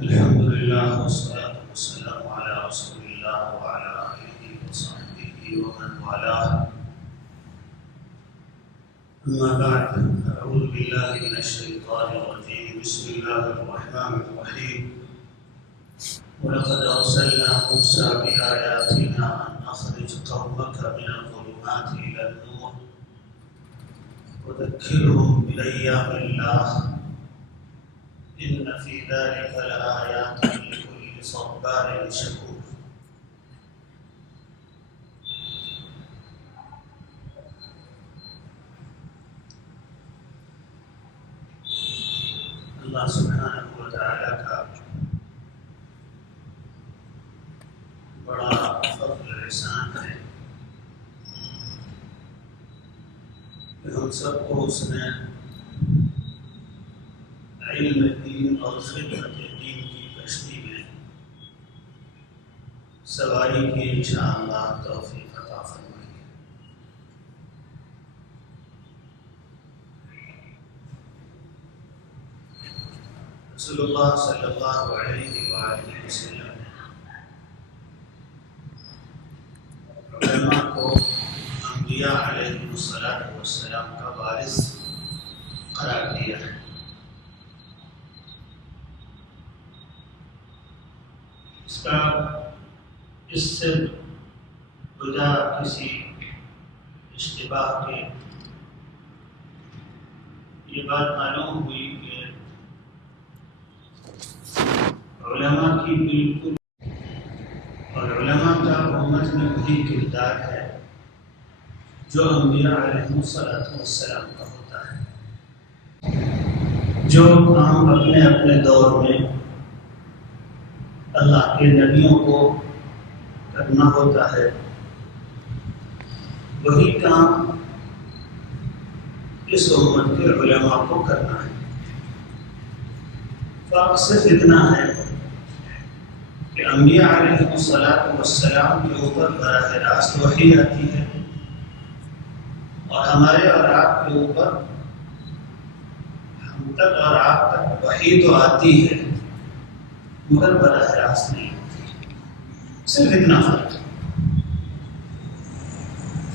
الحمد لله والصلاة والسلام على رسول الله وعلى آله وصحبه ومن والاه. أما بعد، أعوذ بالله من الشيطان الرجيم. بسم الله الرحمن الرحيم. ولقد أرسلنا موسى بآياتنا أن أخرج قومك من الظلمات إلى النور وذكرهم بأيام الله إن في ذلك لآيات لكل صبار شكور. اللہ سبحانہ و تعالیٰ کا بڑا فضل احسان ہے کہ ہم سب کو اس نے علم دین اور خدمت دین کی کشتی میں سواری کی انشاءاللہ توفیق عطا فرمائی. رسول اللہ صلی اللہ علیہ وآلہ وسلم نے علماء کو انبیاء علیہ السلام کا وارث قرار دیا ہے. اس سے بجا کسی اشتباہ کے یہ بات معلوم ہوئی کہ علماء کی بالکل اور علماء کا امت میں وہی کردار ہے جو انبیاء علیہ السلام کا ہوتا ہے. جو کام اپنے اپنے دور میں اللہ کے نبیوں کو کرنا ہوتا ہے وہی کام اس امت کے علماء کو کرنا ہے. فرق صرف اتنا ہے کہ انبیاء علیہ السلام کے اوپر براہ راست وحی آتی ہے اور ہمارے اور آپ کے اوپر ہم تک اور آپ تک وحی تو آتی ہے مگر براہ راست نہیں ہوتی. صرف اتنا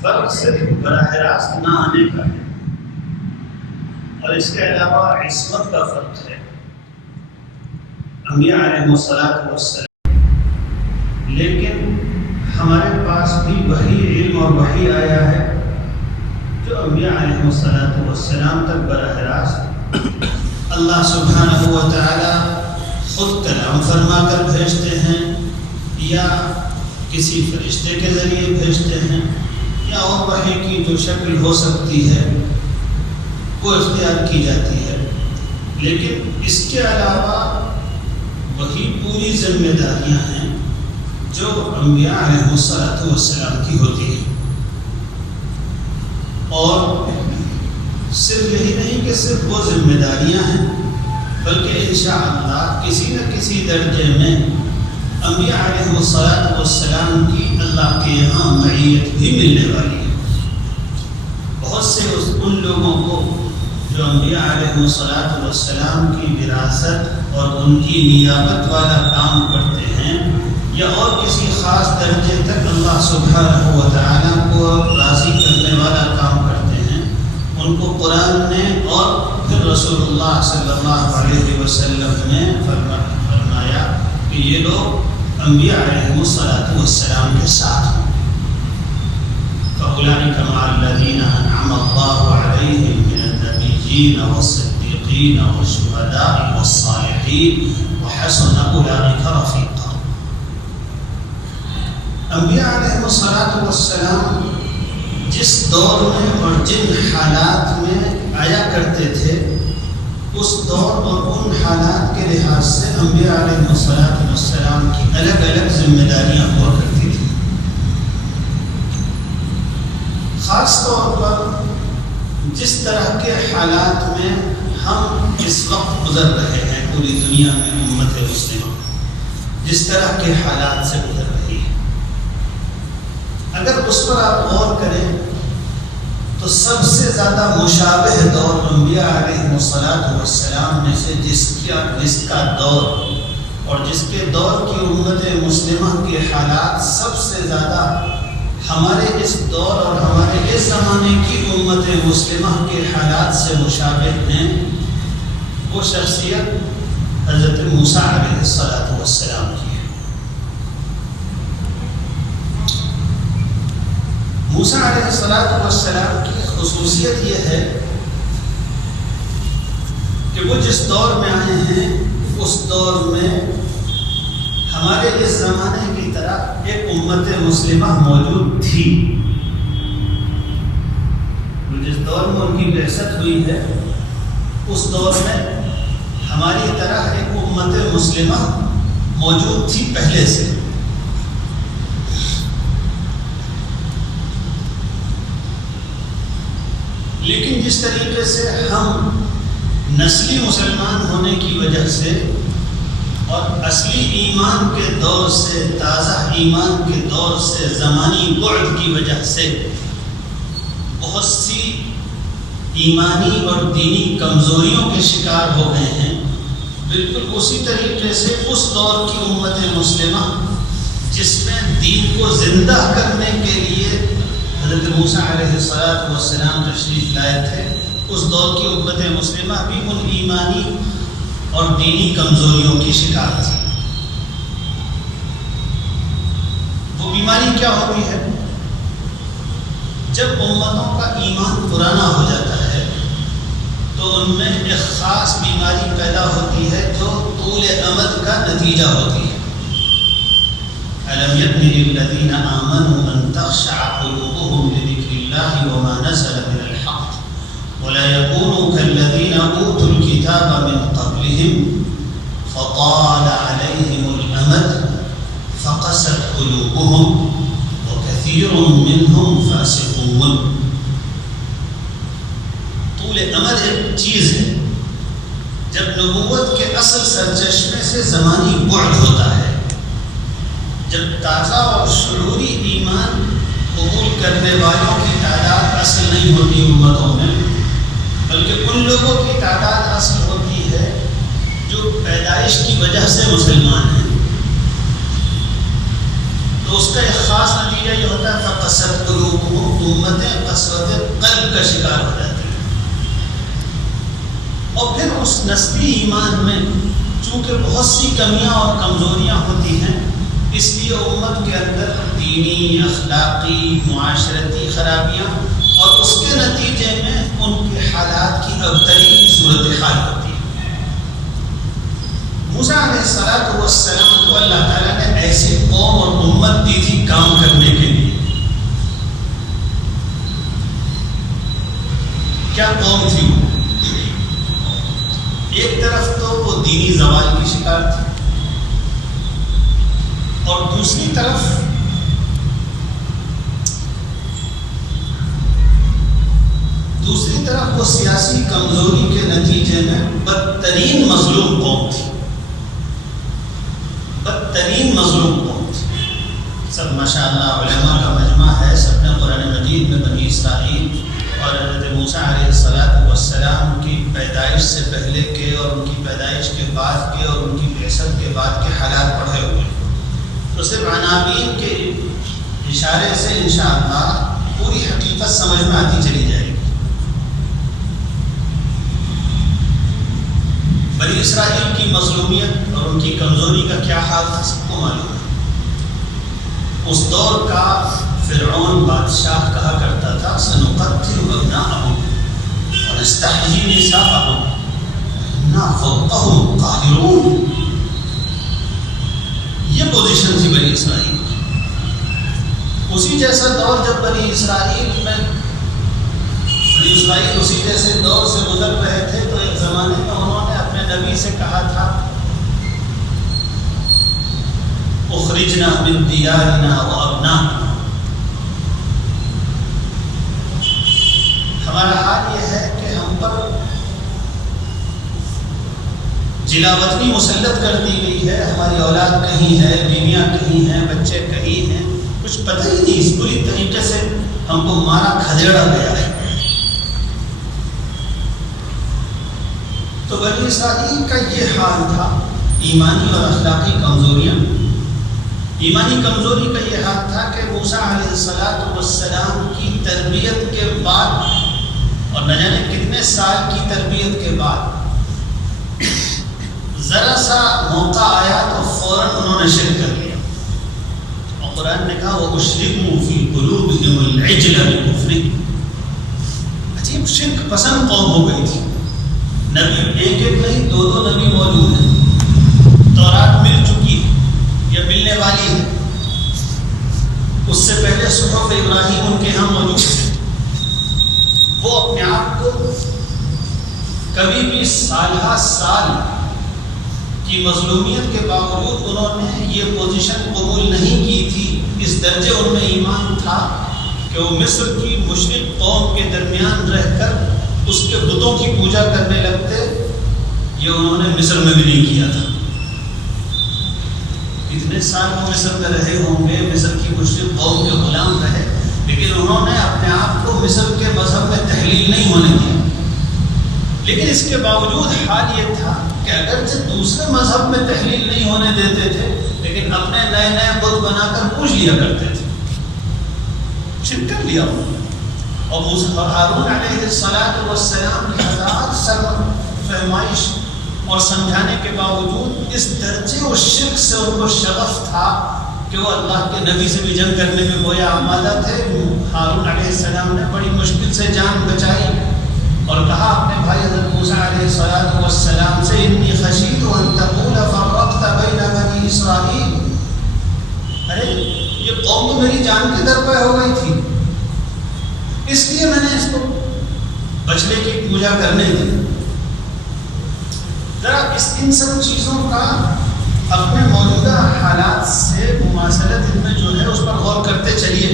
فرق صرف براہ راست نہ آنے کا ہے اور اس کے علاوہ عصمت کا فرق ہے. انبیاء علیہ السلام لیکن ہمارے پاس بھی وہی علم اور وحی آیا ہے جو انبیاء علیہ السلام تک براہ راست اللہ سبحانہ و تعالی خود کلام فرما کر بھیجتے ہیں یا کسی فرشتے کے ذریعے بھیجتے ہیں یا اور وحی کی جو شکل ہو سکتی ہے وہ اختیار کی جاتی ہے. لیکن اس کے علاوہ وہی پوری ذمہ داریاں ہیں جو انبیاء علیہ السلام کی ہوتی ہیں. اور صرف یہی نہیں کہ صرف وہ ذمہ داریاں ہیں بلکہ انشاءاللہ کسی نہ کسی درجے میں انبیاء علیہ السلام کی اللہ کے یہاں معیت بھی ملنے والی ہے. بہت سے ان لوگوں کو جو انبیاء علیہ السلام کی وراثت اور ان کی نیابت والا کام کرتے ہیں یا اور کسی خاص درجے تک اللہ سبحانہ و تعالیٰ کو راضی کرنے والا کام کرتے ہیں ان کو قرآن نے اور پھر رسول اللہ صلی اللہ علیہ وسلم نے فرمایا کہ یہ لوگ انبیاء علیہ السلام کے ساتھ ہوں. فَأُولَٰئِكَ مَعَ الَّذِينَ أَنْعَمَ اللَّهُ عَلَيْهِم مِّنَ النَّبِيِّينَ وَالصِّدِّيقِينَ وَالشُّهَدَاءِ وَالصَّالِحِينَ وَحَسُنَ أُولَٰئِكَ رَفِيقًا. انبیاء علیہ السلام جس دور میں اور جن حالات میں آیا کرتے تھے اس دور اور ان حالات کے لحاظ سے انبیاء علیہ السلام کی الگ الگ ذمہ داریاں ہوا کرتی تھیں. خاص طور پر جس طرح کے حالات میں ہم اس وقت گزر رہے ہیں پوری دنیا میں امت مسلمہ جس طرح کے حالات سے گزر رہی ہے اگر اس پر آپ غور کریں تو سب سے زیادہ مشابہ دور انبیاء علیہ السلام میں سے جس کا دور اور جس کے دور کی امت مسلمہ کے حالات سب سے زیادہ ہمارے اس دور اور ہمارے اس زمانے کی امت مسلمہ کے حالات سے مشابہ ہیں، وہ شخصیت حضرت موسیٰ علیہ السلام کی ہے۔ موسیٰ علیہ السلام کی خصوصیت یہ ہے کہ وہ جس دور میں آئے ہیں اس دور میں ہمارے اس زمانے کی طرح ایک امت مسلمہ موجود تھی۔ جس دور میں ان کی بعثت ہوئی ہے اس دور میں ہماری طرح ایک امت مسلمہ موجود تھی پہلے سے۔ لیکن جس طریقے سے ہم نسلی مسلمان ہونے کی وجہ سے اور اصلی ایمان کے دور سے، تازہ ایمان کے دور سے، زمانی بعد کی وجہ سے بہت سی ایمانی اور دینی کمزوریوں کے شکار ہو گئے ہیں، بالکل اسی طریقے سے اس دور کی امت مسلمہ جس میں دین کو زندہ کرنے کے لیے حضرت موسیٰ علیہ السلام تشریف لائے تھے، اس دور کی امت مسلمہ بھی ان ایمانی اور دینی کمزوریوں کی شکار تھی۔ وہ بیماری کیا ہوتی ہے؟ جب امتوں کا ایمان پرانا ہو جاتا ہے تو ان میں ایک خاص بیماری پیدا ہوتی ہے جو طول امد کا نتیجہ ہوتی ہے۔ أَلَمْ يَأْنِ لِلَّذِينَ آمَنُوا أَن تَخْشَعَ قُلُوبُهُمْ لِذِكْرِ اللَّهِ وَمَا نَزَلَ مِنَ الْحَقِّ وَلَا يَكُونُوا كَالَّذِينَ أُوتُوا الْكِتَابَ مِنْ قَبْلِهِمْ فَطَالَ عَلَيْهِمُ الْأَمَدُ فَقَسَتْ قُلُوبُهُمْ وَكَثِيرٌ مِّنْهُمْ فَاسِقُونَ۔ طول امد ایک چیز ہے، جب نبوت کے اصل سرچشمے سے زمانی بعد ہوتا ہے، جب تازہ اور شعوری ایمان قبول کرنے والوں کی تعداد اصل نہیں ہوتی امتوں میں، بلکہ ان لوگوں کی تعداد اصل ہوتی ہے جو پیدائش کی وجہ سے مسلمان ہیں، تو اس کا ایک خاص نتیجہ یہ ہوتا ہے فقست قلوبہم، امتیں قسوت قلب کا شکار ہو جاتی ہیں۔ اور پھر اس نسلی ایمان میں چونکہ بہت سی کمیاں اور کمزوریاں ہوتی ہیں، اس لیے امت کے اندر دینی، اخلاقی، معاشرتی خرابیاں اور اس کے نتیجے میں ان کے حالات کی ابتری کی صورتحال ہوتی ہے۔ موسیٰ علیہ السلام کو اللہ تعالیٰ نے ایسی قوم اور امت دی تھی کام کرنے کے لیے۔ کیا قوم تھی وہ؟ ایک طرف تو وہ دینی زوال کی شکار تھی، اور دوسری طرف وہ سیاسی کمزوری کے نتیجے میں بدترین مظلوم قوم تھی، بدترین مظلوم قوم تھی۔ سب ماشاءاللہ علماء کا مجمع ہے، سب نے قرآن مجید میں بنی اسرائیل اور حضرت موسیٰ علیہ السلام کی پیدائش سے پہلے کے اور ان کی پیدائش کے بعد کے اور ان کی بعثت کے بعد کے حالات پڑھے ہوئے، تو صرف عناوین کے اشارے سے انشاءاللہ پوری حقیقت سمجھ میں آتی چلی جائے گی۔ بنی اسرائیل کی مظلومیت اور ان کی کمزوری کا کیا حال تھا سب کو معلوم ہے۔ اس دور کا فرعون بادشاہ کہا کرتا تھا سنقتل ابناءهم ونستحيي نساءهم إنا فوقهم قاهرون۔ یہ پوزیشن تھی بنی اسرائیل کی۔ اسی جیسا دور جب بنی اسرائیل اسی جیسے دور سے گزر رہے تھے تو ایک زمانے میں انہوں نے اپنے نبی سے کہا تھا اخرجنا من دیارنا و ابنانا۔ ہمارا حال یہ ہے کہ ہم پر جلا وطنی مسلط کر دی گئی ہے، ہماری اولاد کہیں ہے، بیویاں کہیں ہیں، بچے کہیں ہیں، کچھ پتہ ہی نہیں، اس پوری طریقے سے ہم کو مارا کھدیڑا گیا ہے۔ تو بنی اسرائیل کا یہ حال تھا، ایمانی اور اخلاقی کمزوریاں. ایمانی کمزوری کا یہ حال تھا کہ موسیٰ علیہ السلام کی تربیت کے بعد اور نہ جانے کتنے سال کی تربیت کے بعد ذرا سا موقع آیا تو فوراً انہوں نے شرک کر لیا. اور قرآن نے کہا وَأُشْرِبُوا فِي قُلُوبِهِمُ الْعِجْلَ بِكُفْرِهِمْ. عجیب شرک پسند قوم ہو گئی تھی. نبی ایک نہیں دو نبی موجود ہیں. تورات مل چکی ہے یا ملنے والی ہے. اس سے پہلے صحف ابراہیم ان کے ہاں موجود ہے. وہ اپنے آپ کو کبھی بھی سالہ سال کی مظلومیت کے باوجود انہوں نے یہ پوزیشن قبول نہیں کی تھی. اس درجے ان میں ایمان تھا کہ وہ مصر کی مشرک قوم کے درمیان رہ کر اس کے بتوں کی پوجا کرنے لگتے. یہ انہوں نے مصر میں بھی نہیں کیا تھا. کتنے سال وہ مصر میں رہے ہوں گے, مصر کی مشرک قوم کے غلام رہے, لیکن انہوں نے اپنے آپ کو مصر کے مذہب میں تحلیل نہیں ہونے دیا. لیکن اس کے باوجود حال یہ تھا کہ اگرچہ دوسرے مذہب میں تحلیل نہیں ہونے دیتے تھے, لیکن اپنے نئے نئے بت بنا کر پوج لیا کرتے تھے. شرک کر لیا انہوں نے. اور ہارون علیہ السلام کی ہزار سر فہمائش اور سمجھانے کے باوجود اس درجے اور شرک سے ان کو شغف تھا کہ وہ اللہ کے نبی سے بھی جنگ کرنے میں گویا آمادہ تھے. ہارون علیہ السلام نے بڑی مشکل سے جان بچائی اور کہا اپنے بھائی حضرت موسیٰ علیہ السلام سے انی خشیت ان تقول فرقت بین بنی اسرائیل. ارے یہ قوم تو میری جان کے در پہ ہو گئی تھی, اس لیے میں نے اس کو بچڑے کی پوجا کرنے دی. ذرا ان سب چیزوں کا اپنے موجودہ حالات سے مماثلت ان میں جو ہے اس پر غور کرتے چلیے.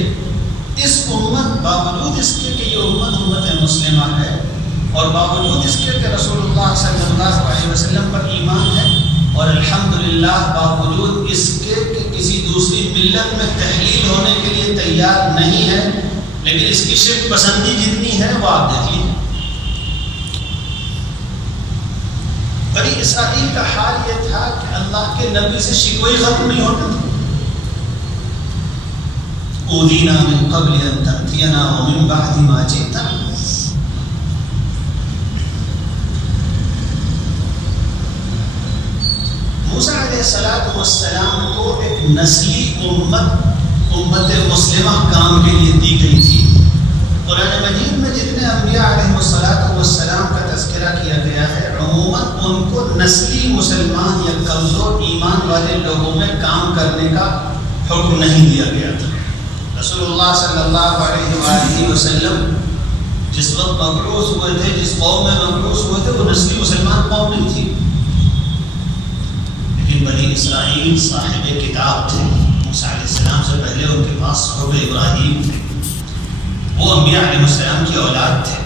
اس امت باوجود اس کے کہ یہ امت مسلمہ ہے, اور باوجود اس کے کہ رسول اللہ صلی اللہ علیہ وسلم پر ایمان ہے, اور الحمدللہ باوجود اس کے کہ کسی دوسری ملت میں تحلیل ہونے کے لیے تیار نہیں ہے, لیکن اس کی شرک پسندی جتنی ہے وہ آپ دیکھ لیجیے. بنی اسرائیل کا حال یہ تھا کہ اللہ کے نبی سے شکوے ختم نہیں ہوتا تھا. اوذینا من قبل ان تأتینا ومن بعد ما جئتنا. موسیٰ علیہ السلام کو ایک نسلی امت مسلمہ کام کے لیے دی گئی تھی. قرآن مجید میں جتنے انبیاء علیہ السلام کا تذکرہ کیا گیا ہے, عموماً ان کو نسلی مسلمان یا کمزور ایمان والے لوگوں میں کام کرنے کا حکم نہیں دیا گیا تھا. رسول اللہ صلی اللہ علیہ وآلہ وسلم جس وقت مبعوث ہوئے تھے, جس قوم میں مبعوث ہوئے تھے, وہ نسلی مسلمان قوم نہیں تھی. لیکن بنی اسرائیل صاحب کتاب تھے. موسیٰ علیہ السلام سے پہلے ان کے پاس صحف ابراہیم تھے. وہ انبیاء علیہ السلام کی اولاد تھے.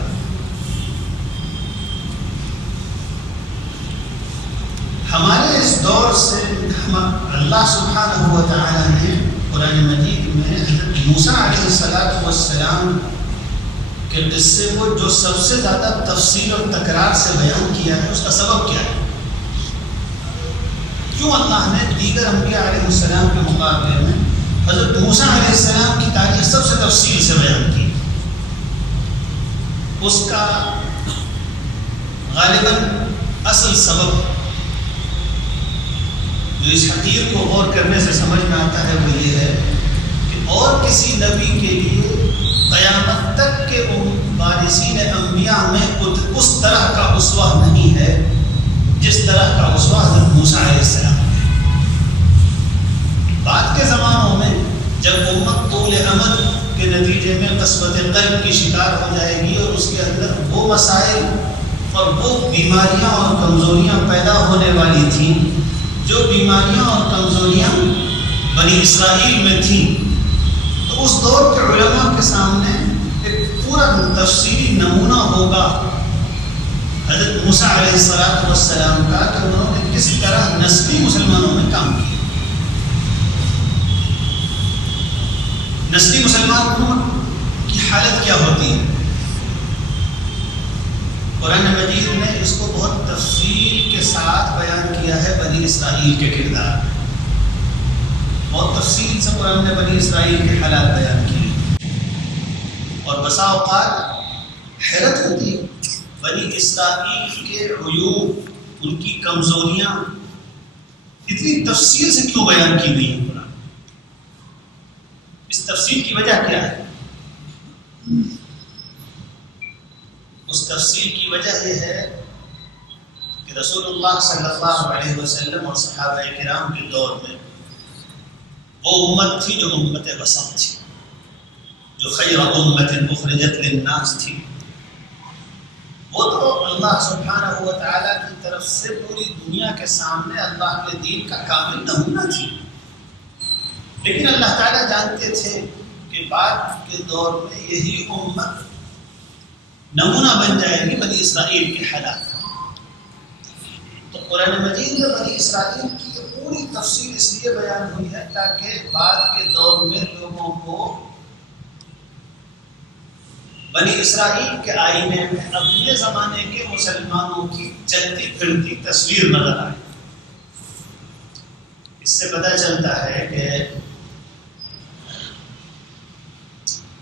ہمارے اس دور سے اللہ سبحانہ و تعالیٰ نے قرآن مجید میں حضرت موسیٰ علیہ السلام کے قصے کو جو سب سے زیادہ تفصیل اور تکرار سے بیان کیا ہے, اس کا سبب کیا ہے؟ کیوں اللہ نے دیگر انبیاء علیہ السلام کے مقابلے میں حضرت موسیٰ علیہ السلام کی تاریخ سب سے تفصیل سے بیان کی؟ اس کا غالباً اصل سبب جو اس حقیقت کو غور کرنے سے سمجھ میں آتا ہے وہ یہ ہے کہ اور کسی نبی کے لیے قیامت تک کے وارثین انبیاء میں اس طرح کا اسوہ نہیں ہے جس طرح کا اسوہ حضرت موسیٰ علیہ السلام ہے. بعد کے زمانوں میں جب امت طول امد کے نتیجے میں قسوت قلب کی شکار ہو جائے گی اور اس کے اندر وہ مسائل اور وہ بیماریاں اور کمزوریاں پیدا ہونے والی تھیں جو بیماریاں اور کمزوریاں بنی اسرائیل میں تھیں, تو اس دور کے علماء کے سامنے ایک پورا تفصیلی نمونہ ہوگا حضرت موسیٰ علیہ السلام کا کہ انہوں نے کس طرح نسلی مسلمانوں میں کام کیا. نسلی مسلمان کی حالت کیا ہوتی ہے؟ قرآن مجید نے اس کو بہت تفصیل کے ساتھ بیان کیا ہے بنی اسرائیل کے کردار. بہت تفصیل سے قرآن نے بنی اسرائیل کے حالات بیان کیے، اور بسا اوقات حیرت ہوتی بنی اسرائیل کے عیوب، ان کی کمزوریاں اتنی تفصیل سے کیوں بیان کی گئی ہیں قرآن. اس تفصیل کی وجہ کیا ہے؟ اس تفصیل کی وجہ یہ ہے کہ رسول اللہ صلی اللہ علیہ وسلم اور صحابہ کرام کے دور میں وہ امت تھی جو امت وسط تھی، جو خیر امت اخرجت للناس تھی. وہ تو اللہ سبحانہ و تعالیٰ کی طرف سے پوری دنیا کے سامنے اللہ کے دین کا کامل نمونہ تھی. لیکن اللہ تعالیٰ جانتے تھے کہ بعد کے دور میں یہی امت نمونہ بن جائے گی بنی اسرائیل کے حالات کا. تو قرآن مجید میں بنی اسرائیل کی پوری تفصیل اس لیے بیان ہوئی ہے تاکہ بعد کے دور میں لوگوں کو بنی اسرائیل کے آئینے میں اپنے زمانے کے مسلمانوں کی چلتی پھرتی تصویر نظر آئے. اس سے پتہ چلتا ہے کہ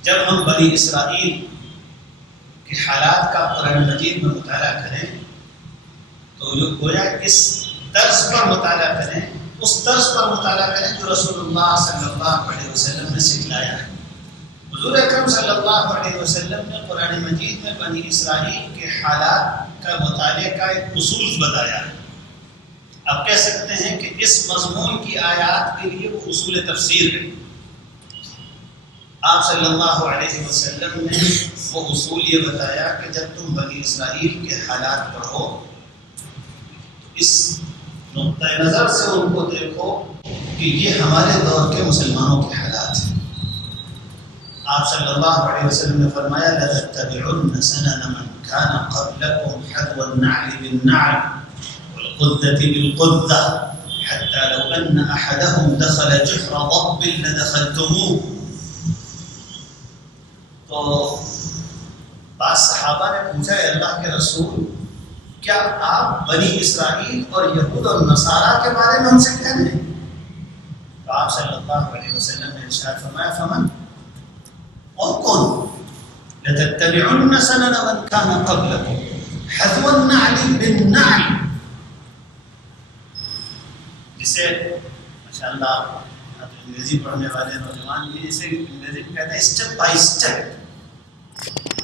جب ہم بنی اسرائیل کے حالات کا قرآن مجید میں مطالعہ کریں تو جو گویا اس طرز پر مطالعہ کریں، اس طرز پر مطالعہ کریں جو رسول اللہ صلی اللہ علیہ وسلم نے سکھلایا ہے. حضور اکرم صلی اللہ علیہ وسلم نے قرآن مجید میں بنی اسرائیل کے حالات کا مطالعے کا ایک اصول بتایا ہے. آپ کہہ سکتے ہیں کہ اس مضمون کی آیات کے لیے وہ اصول تفسیر ہے. آپ صلی اللہ علیہ وسلم نے وہ اصول یہ بتایا کہ جب تم بنی اسرائیل کے حالات پڑھو، اس نقطۂ نظر سے ان کو دیکھو کہ یہ ہمارے دور کے مسلمانوں کے حالات ہیں. آپ صلی اللہ علیہ وسلم نے فرمایا لَتَتَّبِعُنَّ سَنَنَ مَنْ كَانَ قَبْلَكُمْ حَذْوَ النَّعْلِ بِالنَّعْلِ وَالْقُدَّةِ بِالْقُدَّةِ حَتَّى لَوْ أَنَّ أَحَدَهُمْ دَخَلَ جُحْرَ ضَبٍّ لَدَخَلْتُمُوهُ. تو بعض صحابہ نے پوچھا ہے اللہ کے رسول، کیا آپ بنی اسرائیل اور یہود اور نصارہ کے بارے میں ہم سے کہہ رہے ہیں؟ تو آپ صلی اللہ علیہ وسلم نے ارشاد فرمایا فمن، اور کون؟ لَتَتَّبِعُنَّ سَنَنَ مَنْ كَانَ قَبْلَكُمْ حَذْوَ النَّعْلِ بِالنَّعْلِ. جسے ماشاءاللہ انگریزی پڑھنے والے نوجوان بھی اسے انگریزی میں کہتے ہیں اسٹیپ بائی اسٹیپ،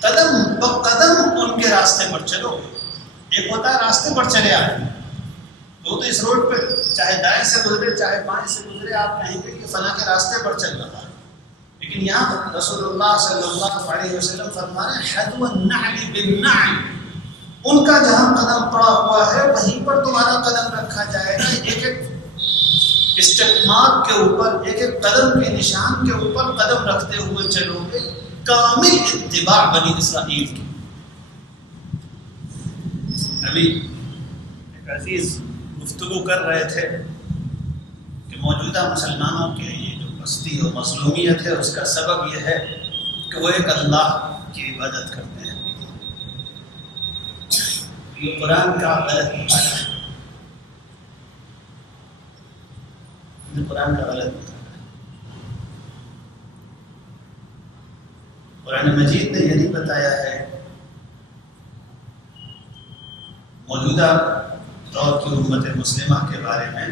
قدم بقدم ان کے راستے پر چلو. ایک ہوتا ہے راستے پر چلے آئے، وہ تو اس روڈ پہ چاہے دائیں سے گزرے چاہے بائیں سے گزرے آپ کہیں گے کہ فلاں کے راستے پر چل رہا ہے. لیکن یہاں رسول اللہ صلی اللہ علیہ وسلم فرما رہے ہیں حذو النعل بالنعل، ان کا جہاں قدم پڑا ہوا ہے وہیں پر تمہارا قدم رکھا جائے گا. ایک ایک اسٹیپ مارک کے اوپر، ایک ایک قدم کے نشان کے اوپر قدم رکھتے ہوئے چلو گے. کامل اتباع بنی اسرائیل کی. ابھی ایک عزیز گفتگو کر رہے تھے کہ موجودہ مسلمانوں کے یہ جو بستی اور مظلومیت ہے اس کا سبب یہ ہے کہ وہ ایک اللہ کی عبادت کرتے ہیں. یہ قرآن کا غلط مطالعہ ہے، قرآن کا غلط مطالعہ. قرآن مجید نے یہ نہیں بتایا ہے موجودہ دور کی امت مسلمہ کے بارے میں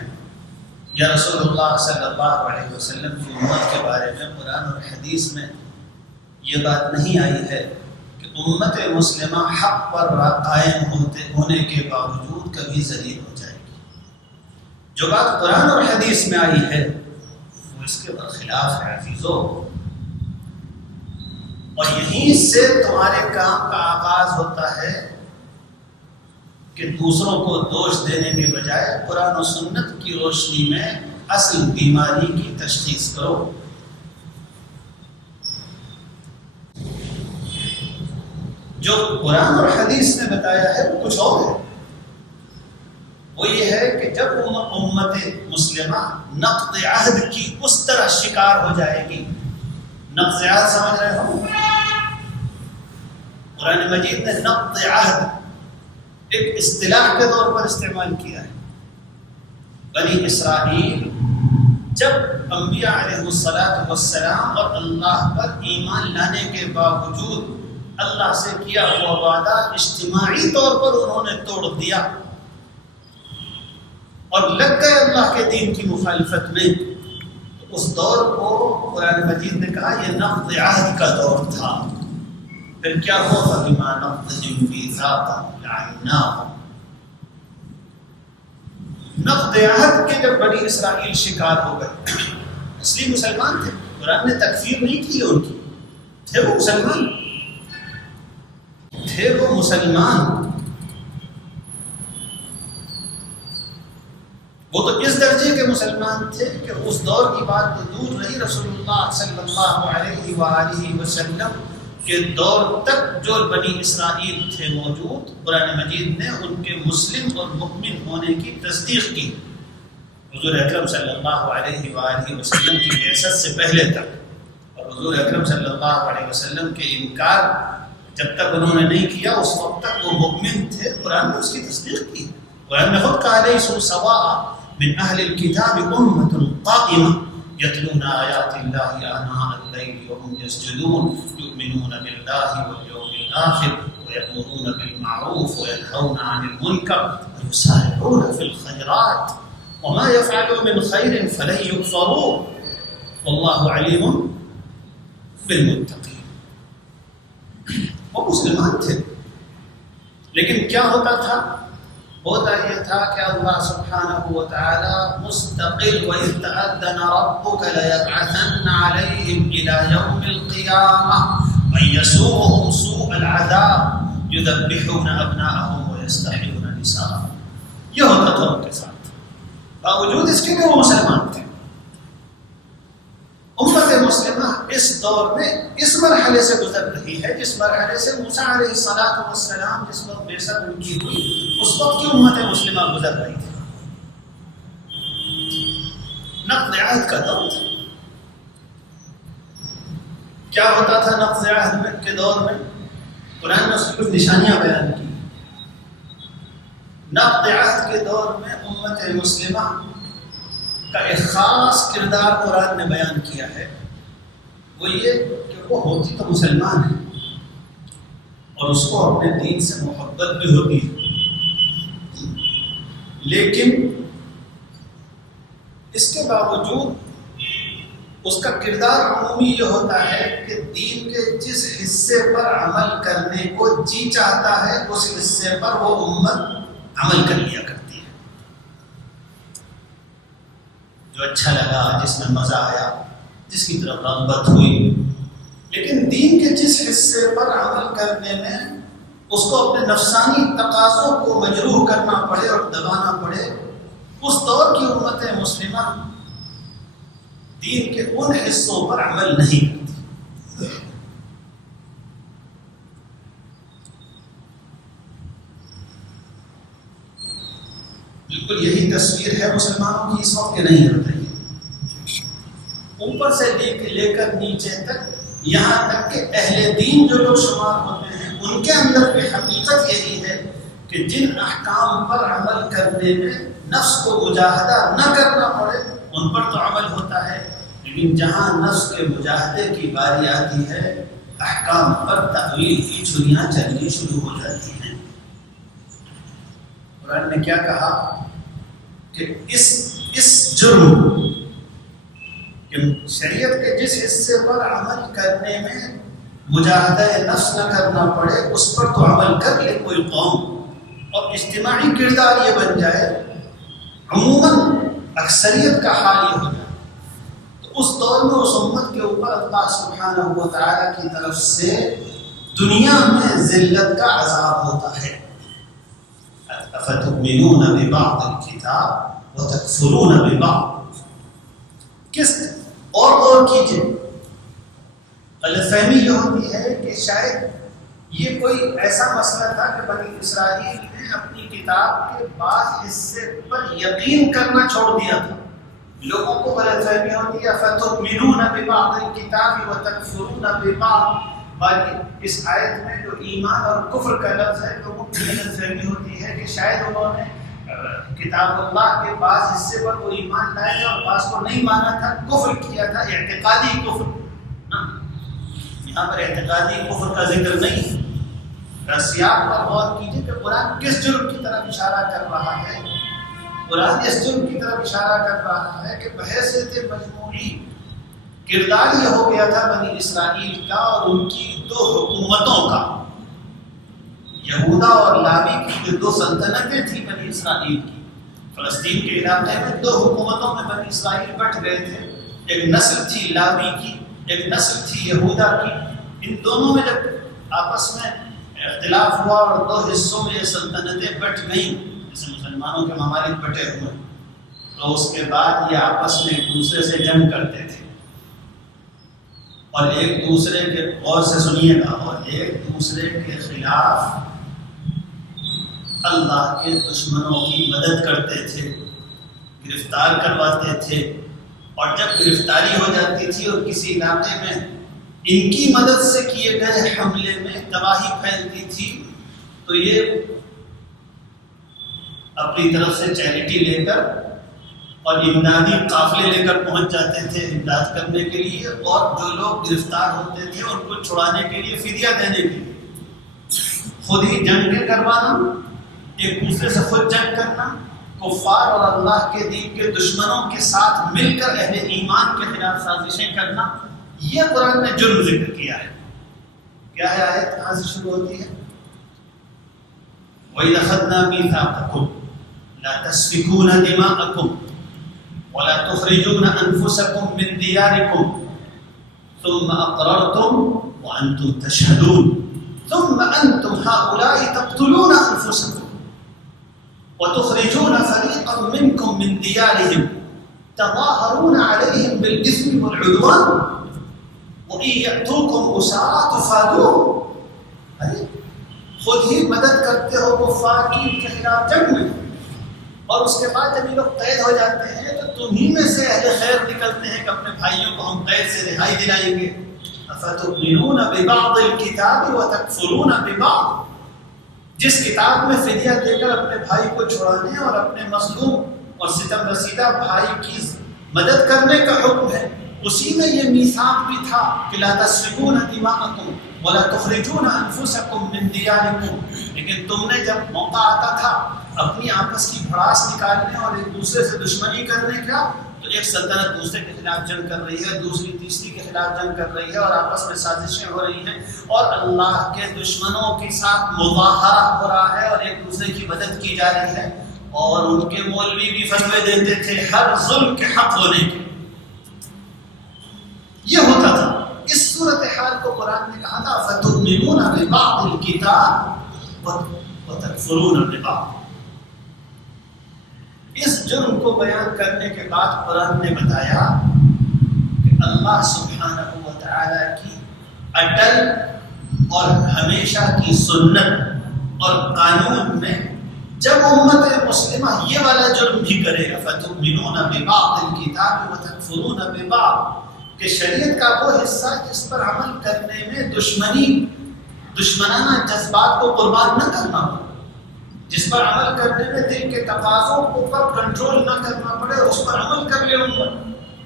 یا رسول اللہ صلی اللہ علیہ وسلم کی امت کے بارے میں. قرآن اور حدیث میں یہ بات نہیں آئی ہے کہ امت مسلمہ حق پر قائم ہونے کے باوجود کبھی ذلیل ہو جائے گی. جو بات قرآن اور حدیث میں آئی ہے وہ اس کے برخلاف ہے عزیزو. اور یہیں سے تمہارے کام کا آغاز ہوتا ہے کہ دوسروں کو دوش دینے کے بجائے قرآن و سنت کی روشنی میں اصل بیماری کی تشخیص کرو. جو قرآن اور حدیث نے بتایا ہے وہ کچھ اور ہے. وہ یہ ہے کہ جب امت مسلمہ نقض عہد کی اس طرح شکار ہو جائے گی. نقض عہد سمجھ رہے ہو؟ قرآن مجید نے نقض عہد ایک اصطلاح کے طور پر استعمال کیا ہے۔ بنی اسرائیل جب انبیاء علیہ السلام اور اللہ پر ایمان لانے کے باوجود اللہ سے کیا ہوا وعدہ اجتماعی طور پر انہوں نے توڑ دیا اور لگ گئے اللہ کے دین کی مخالفت میں، تو اس دور کو قرآن مجید نے کہا یہ نقض عہد کا دور تھا۔ پھر کیا ہوا؟ فَبِمَا نَقْضِهِمْ مِيثَاقَهُمْ لَعَنَّاهُمْ، نقض عہد کے جب بنی اسرائیل شکار ہو گئے، اصلی مسلمان تھے، قرآن نے تکفیر نہیں کی ان کی، تھے وہ مسلمان، تھے وہ مسلمان، وہ تو اس درجے کے مسلمان تھے کہ اس دور کی بات تو دور رہی، رسول اللہ صلی اللہ علیہ وآلہ وسلم کے دور تک جو بنی اسرائیل تھے موجود، قرآن مجید نے ان کے مسلم اور مؤمن ہونے کی تصدیق کی حضور اکرم صلی اللہ علیہ وآلہ وسلم کی بعثت سے پہلے تک، اور حضور اکرم صلی اللہ علیہ وسلم کے انکار جب تک انہوں نے نہیں کیا اس وقت تک وہ مؤمن تھے، قرآن نے اس کی تصدیق کی۔ قرآن نے خود کہا لیسوا سواء من اہل الکتاب امۃ قائمہ یتلون آیات اللہ آناء اللیل وهم یسجدون یؤمنون باللہ والیوم الآخر ویأمرون بالمعروف وینہون عن المنکر ویسارعون فی الخیرات وما يفعلوا من خیر فلن یکفروه واللہ علیم بالمتقین۔ وہ مسلمان تھے، لیکن کیا ہوتا تھا؟ ہوتا یہ تھا کہ اللہ سبحانہ وتعالی مستقل وَإِذْ تَأَذَّنَ رَبُّكَ لَيَبْعَثَنَّ عَلَيْهِمْ إِلَى يَوْمِ الْقِيَامَةِ مَن يَسُومُهُمْ سُوءَ الْعَذَابِ يُذَبِّحُونَ أَبْنَاءَهُمْ وَيَسْتَحْيُونَ نِسَاءَهُمْ۔ یہ ہوتا تھا ان کے ساتھ، باوجود اس کے کہ وہ مسلمان تھے۔ امت مسلمہ اس دور میں اس مرحلے سے گزر رہی ہے جس مرحلے سے موسیٰ علیہ السلام جس وقت بعثت ان کی ہوئی اس وقت کی امت مسلمہ گزر رہی تھی۔ نقض عہد کا دور تھا۔ کیا ہوتا تھا نقض عہد کے دور میں؟ قرآن نے اس کی کچھ نشانیاں بیان کی۔ نقض عہد کے دور میں امت مسلمہ کا ایک خاص کردار قرآن نے بیان کیا ہے، وہ یہ کہ وہ ہوتی تو مسلمان ہے اور اس کو اپنے دین سے محبت بھی ہوتی ہے، لیکن اس کے باوجود اس کا کردار عمومی یہ ہوتا ہے کہ دین کے جس حصے پر عمل کرنے کو جی چاہتا ہے اس حصے پر وہ امت عمل کر لیا کرتی ہے، جو اچھا لگا، جس میں مزہ آیا، جس کی طرف رغبت ہوئی۔ لیکن دین کے جس حصے پر عمل کرنے میں اس کو اپنے نفسانی تقاضوں کو مجروح کرنا پڑے اور دبانا پڑے، اس دور کی امت مسلمہ دین کے ان حصوں پر عمل نہیں کرتی۔ بالکل یہی تصویر ہے مسلمانوں کی اس وقت کے نہیں ہوتا ہے، اوپر سے لے کر نیچے تک، یہاں تک کہ اہل دین جو لوگ شمار ہوتے ہیں ان کے اندر بھی حقیقت یہی ہے کہ جن احکام پر عمل کرنے میں نفس کو مجاہدہ نہ کرنا پڑے ان پر تو عمل ہوتا ہے، لیکن جہاں نفس کے مجاہدے کی باری آتی ہے احکام پر تأویل کی چھریاں چلنی شروع ہو جاتی ہیں۔ قرآن نے کیا کہا کہ اس جرم کہ شریعت کے جس حصے پر عمل کرنے میں مجاہدہ نفس نہ کرنا پڑے اس پر تو عمل کر لے کوئی قوم اور اجتماعی کردار یہ بن جائے، عموماً اکثریت کا حال یہ ہو جائے، تو اس دور میں اس امت کے اوپر اللہ سبحانہ و تعالیٰ کی طرف سے دنیا میں ذلت کا عذاب ہوتا ہے۔ افتؤمنون ببعض الکتاب وتکفرون ببعض، کس اور غور کیجیے، غلط فہمی یہ ہوتی ہے کہ شاید یہ کوئی ایسا مسئلہ تھا کہ بنی اسرائیل نے اپنی کتاب کے بعض حصے پر یقین کرنا چھوڑ دیا تھا۔ لوگوں کو غلط فہمی ہوتی ہے فتؤمنون ببعض الکتاب وتکفرون ببعض، باقی اس آیت میں جو ایمان اور کفر کا لفظ ہے لوگوں کی غلط فہمی ہوتی ہے کہ شاید انہوں نے کتاب اللہ کے بعض حصے پر وہ ایمان لائے تھے اور بعض کو نہیں مانا تھا، کفر کیا تھا، اعتقادی کفر۔ یہاں پر اعتقادی کفر کا ذکر نہیں ہے۔ سیاق پر غور کیجیے کہ قرآن کس جرم کی طرف اشارہ کر رہا ہے۔ قرآن اس جرم کی طرف اشارہ کر رہا ہے کہ بحیثیت مجموعی کردار یہ ہو گیا تھا بنی اسرائیل کا اور ان کی دو حکومتوں کا، یہودا اور لاوی کی جو دو سلطنتیں تھیں بنی اسرائیل کی، فلسطین کے علاقے میں دو حکومتوں میں بنی اسرائیل بٹ گئے تھے۔ ایک نسل تھی لاوی کی، ایک نسل تھی یہودا کی۔ ان دونوں میں جب آپس میں اختلاف ہوا اور دو حصوں میں یہ سلطنتیں بٹ گئیں، جیسے مسلمانوں کے ممالک بٹے ہوئے، تو اس کے بعد یہ آپس میں ایک دوسرے سے جنگ کرتے تھے اور ایک دوسرے کے، غور سے سنیے گا، اور ایک دوسرے کے خلاف اللہ کے دشمنوں کی مدد کرتے تھے، گرفتار کرواتے تھے، اور جب گرفتاری ہو جاتی تھی اور کسی علاقے میں ان کی مدد سے کیے گئے حملے میں تباہی پھیلتی تھی تو یہ اپنی طرف سے چیریٹی لے کر اور امدادی قافلے لے کر پہنچ جاتے تھے امداد کرنے کے لیے، اور جو لوگ گرفتار ہوتے تھے ان کو چھڑانے کے لیے، فدیہ دینے کے لیے، خود ہی جنگیں کروانا، ایک دوسرے سے خود جنگ کرنا، کفار اور اللہ کے دین کے دشمنوں کے ساتھ مل کر اہل ایمان کے خلاف سازشیں کرنا، یہ قرآن نے جرم ذکر کیا ہے۔ کیا ہے آیت؟ کہاں سے شروع ہوتی ہے؟ وَإِذْ أَخَذْنَا مِيثَاقَكُمْ لَا تَسْفِكُونَ دِمَاءَكُمْ وَلَا تُخْرِجُونَ أَنفُسَكُمْ مِنْ دِيَارِكُمْ ثُمَّ أَقْرَرْتُمْ وَأَنْتُمْ تَشْهَدُونَ ثُمَّ أَنْتُمْ هَؤُلَاءِ تَقْتُلُونَ أَنفُسَكُمْ وَتُخْرِجُونَ فَرِيقًا مِنْكُمْ مِنْ دِيَارِهِمْ تَظَاهَرُونَ عَلَيْهِمْ بِالْإِثْمِ وَالْعُدْوَانِ وَإِنْ يَأْتُوكُمْ أُسَارَىٰ تُفَادُوهُمْ، خود ہی مدد کرتے ہو کفار کی ان کے خلاف جنگ میں، اور اس کے بعد جب یہ لوگ قید ہو جاتے ہیں تو تمہیں میں سے اہل خیر نکلتے ہیں کہ اپنے بھائیوں کو ہم قید سے رہائی دلائیں گے۔ أَفَتُؤْمِنُونَ بِبَعْضِ الْكِتَابِ وَتَكْفُرُونَ بِبَعْضٍ، جس کتاب میں فدیہ دے کر اپنے بھائی کو چھڑانے اور اپنے مظلوم اور ستم رسیدہ بھائی کی مدد کرنے کا حکم ہے، اسی میں یہ میثاق بھی تھا کہ لا تسفکون دماءکم ولا تخرجون انفسکم من دیارکم، لیکن تم نے جب موقع آتا تھا اپنی آپس کی بھڑاس نکالنے اور ایک دوسرے سے دشمنی کرنے کا، تو ایک سلطنت دوسرے کے خلاف جنگ کر رہی ہے، دوسری تیسری کے خلاف جنگ کر رہی ہے، اور آپس میں سازشیں ہو رہی ہیں، اور اللہ کے دشمنوں کے ساتھ مظاہرہ ہو رہا ہے اور ایک دوسرے کی مدد کی جا رہی ہے، اور ان کے مولوی بھی فتوے دیتے تھے ہر ظلم کے حق ہونے کے۔ یہ ہوتا تھا۔ اس صورتحال کو قرآن نے کہا تھا فَتُؤْمِنُونَ بِبَعْضِ الْكِتَابِ وَتَكْفُرُونَ بِبَعْضٍ۔ اس جرم کو بیان کرنے کے بعد قرآن نے بتایا کہ اللہ سبحانہ و تعالی کی اٹل اور ہمیشہ کی سنت اور قانون میں جب امت مسلمہ یہ والا جرم بھی کرے گا فَتُؤْمِنُونَ بِبَعْضِ الْكِتَابِ وَتَكْفُرُونَ بِبَعْضٍ، کہ شریعت کا وہ حصہ جس پر عمل کرنے میں دشمنانہ جذبات کو قربان نہ کرنا ہو، جس پر عمل کرنے میں دل کے تقاضوں کو پر کنٹرول نہ کرنا پڑے، اس پر عمل کر لے ان پر،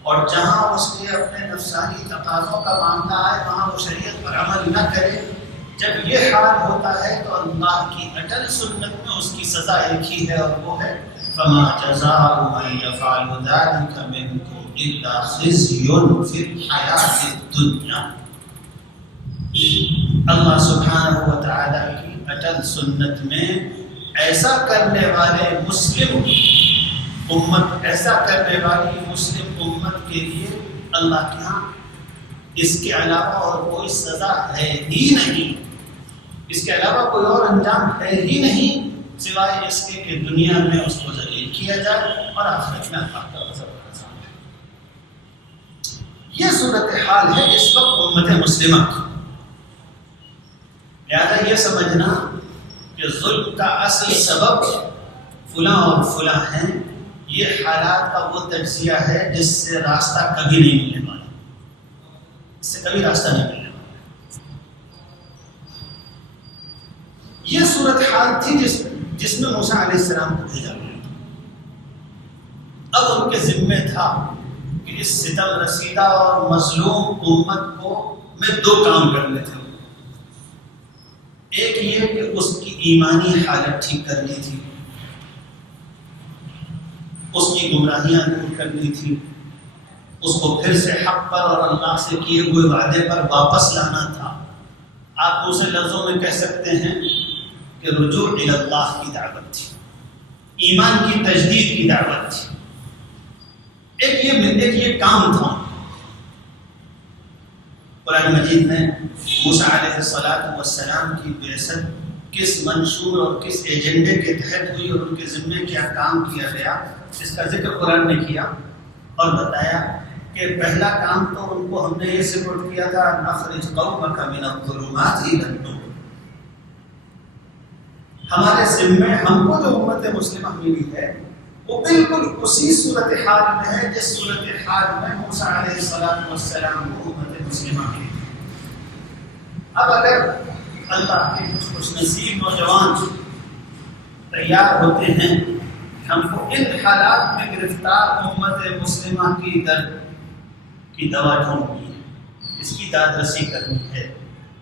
اور جہاں اس کے اپنے نفسانی تقاضوں کا معاملہ آئے وہاں وہ شریعت پر عمل نہ کرے۔ جب یہ حال ہوتا ہے تو اللہ کی اٹل سنت میں اس کی سزا ایک ہی ہے، اور وہ ہے فَمَا جَزَاءُ مَن يَفْعَلُ ذَلِكَ مِنكُمْ إِلَّا خِزْيٌ فِي الْحَيَاةِ الدُّنْيَا۔ اللہ سبحانہ و تعالیٰ کی اٹل سنت میں ایسا کرنے والے مسلم امت، ایسا کرنے والی مسلم امت کے لیے اللہ کے ہاں اس کے علاوہ اور کوئی سزا ہے ہی نہیں، اس کے علاوہ کوئی اور انجام ہے ہی نہیں سوائے اس کے کہ دنیا میں اس کو ذلیل کیا جائے اور آخرت میں اللہ کا غضب برسا جائے۔ یہ صورتحال ہے اس وقت امت مسلمہ کی۔ لہذا یہ سمجھنا کہ ظلم کا اصل سبب فلاں اور فلاں ہیں، یہ حالات کا وہ تجزیہ ہے جس سے راستہ کبھی نہیں ملنے والا، اس سے کبھی راستہ نہیں ملنے والا۔ یہ صورتحال تھی جس میں موسیٰ علیہ السلام کو بھیجا گیا. اب ان کے ذمے تھا کہ اس ستم رسیدہ اور مظلوم امت کو میں دو کام کرنے تھے. ایک یہ کہ اس کی ایمانی حالت ٹھیک کرنی تھی، اس کی گمراہیاں دور کرنی تھی، اس کو پھر سے حق پر اور اللہ سے کیے ہوئے وعدے پر واپس لانا تھا. آپ اسے لفظوں میں کہہ سکتے ہیں کہ رجوع الی اللہ کی دعوت تھی، ایمان کی تجدید کی دعوت تھی. ایک یہ کام تھا. قرآن مجید میں موسیٰ علیہ السلام کی بعثت کس منشور اور کس ایجنڈے کے تحت ہوئی اور ان کے ذمے کیا کام کیا گیا، اس کا ذکر قرآن نے کیا اور بتایا کہ پہلا کام تو ان کو ہم نے یہ سپورٹ کیا تھا نخرج قومک من الظلمات الی النور. ہمارے ذمے ہم کو جو امت مسلمہ ملی ہے وہ بالکل اسی صورتحال میں ہے جس صورتحال میں موسیٰ علیہ السلام کو امت مسلمہ ملی. اب اگر اللہ کے خوش نصیب نوجوان تیار ہوتے ہیں ہم کو ان حالات میں گرفتار امت مسلمہ کی دوا ڈھونڈنی ہے، اس کی داد رسی کرنی ہے،